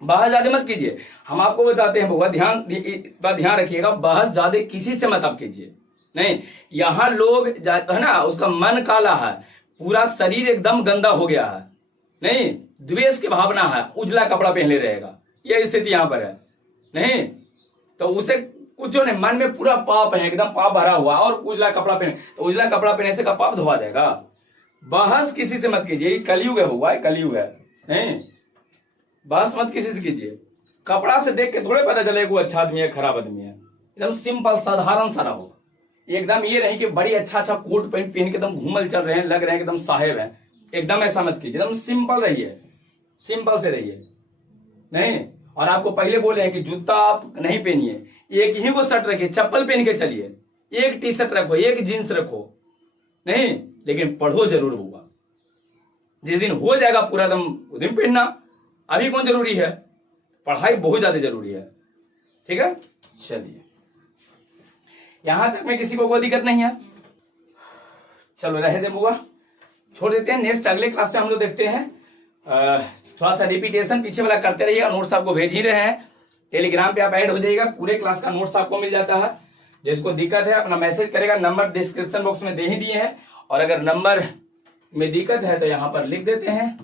बहस ज्यादा मत कीजिए। हम आपको बताते हैं, बहुत ध्यान रखिएगा, बहस ज्यादा किसी से मत आप कीजिए। नहीं, यहाँ लोग है ना, उसका मन काला है, पूरा शरीर एकदम गंदा हो गया है, नहीं द्वेष की भावना है, उजला कपड़ा पहने रहेगा, यह स्थिति यहाँ पर है। नहीं तो उसे कुछ जो नहीं, मन में पूरा पाप है, एकदम पाप भरा हुआ, और उजला कपड़ा पहने, तो उजला कपड़ा पहने से का पाप धोवा जाएगा। बहस किसी से मत कीजिए, कलयुग है हुआ है, कलयुग है। नहीं बहस मत किसी से कीजिए। कपड़ा से देख के थोड़े पता चलेगा वो अच्छा आदमी है खराब आदमी है। एकदम सिंपल साधारण सा रहो, एकदम ये नहीं कि बड़ी अच्छा कोट पैंट पहन के एकदम घूमल चल रहे हैं, लग रहे हैं एकदम साहेब हैं, एकदम ऐसा मत कीजिए। एकदम सिंपल रहिए, सिंपल से रहिए। नहीं, और आपको पहले बोले हैं कि जूता आप नहीं पहनिए, एक ही को शर्ट रखिए, चप्पल पहन के चलिए, एक टी शर्ट रखो, एक जींस रखो, नहीं लेकिन पढ़ो जरूर होगा। जिस दिन हो जाएगा पूरा दम उस दिन पहनना, अभी कौन जरूरी है? पढ़ाई बहुत ज्यादा जरूरी है। ठीक है, चलिए यहां तक में किसी को कोई दिक्कत नहीं है? चलो रहे दे बुआ, छोड़ देते हैं। नेक्स्ट अगले क्लास से हम लोग देखते हैं, थोड़ा सा रिपीटेशन पीछे वाला करते रहिएगा। नोट्स आपको भेज ही रहे हैं, टेलीग्राम पे आप ऐड हो जाइएगा, पूरे क्लास का नोट्स आपको मिल जाता है। जिसको दिक्कत है अपना मैसेज करेगा, नंबर डिस्क्रिप्शन बॉक्स में दे ही दिए हैं, और अगर नंबर में दिक्कत है तो यहाँ पर लिख देते हैं।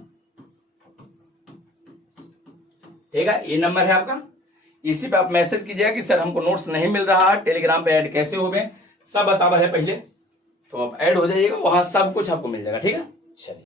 ठीक है, ये नंबर है आपका, इसी पे आप मैसेज कीजिएगा कि सर हमको नोट्स नहीं मिल रहा है, टेलीग्राम पे ऐड कैसे हो गए, सब बतावा है पहले, तो आप ऐड हो जाइएगा, वहां सब कुछ आपको मिल जाएगा। ठीक है, चलिए।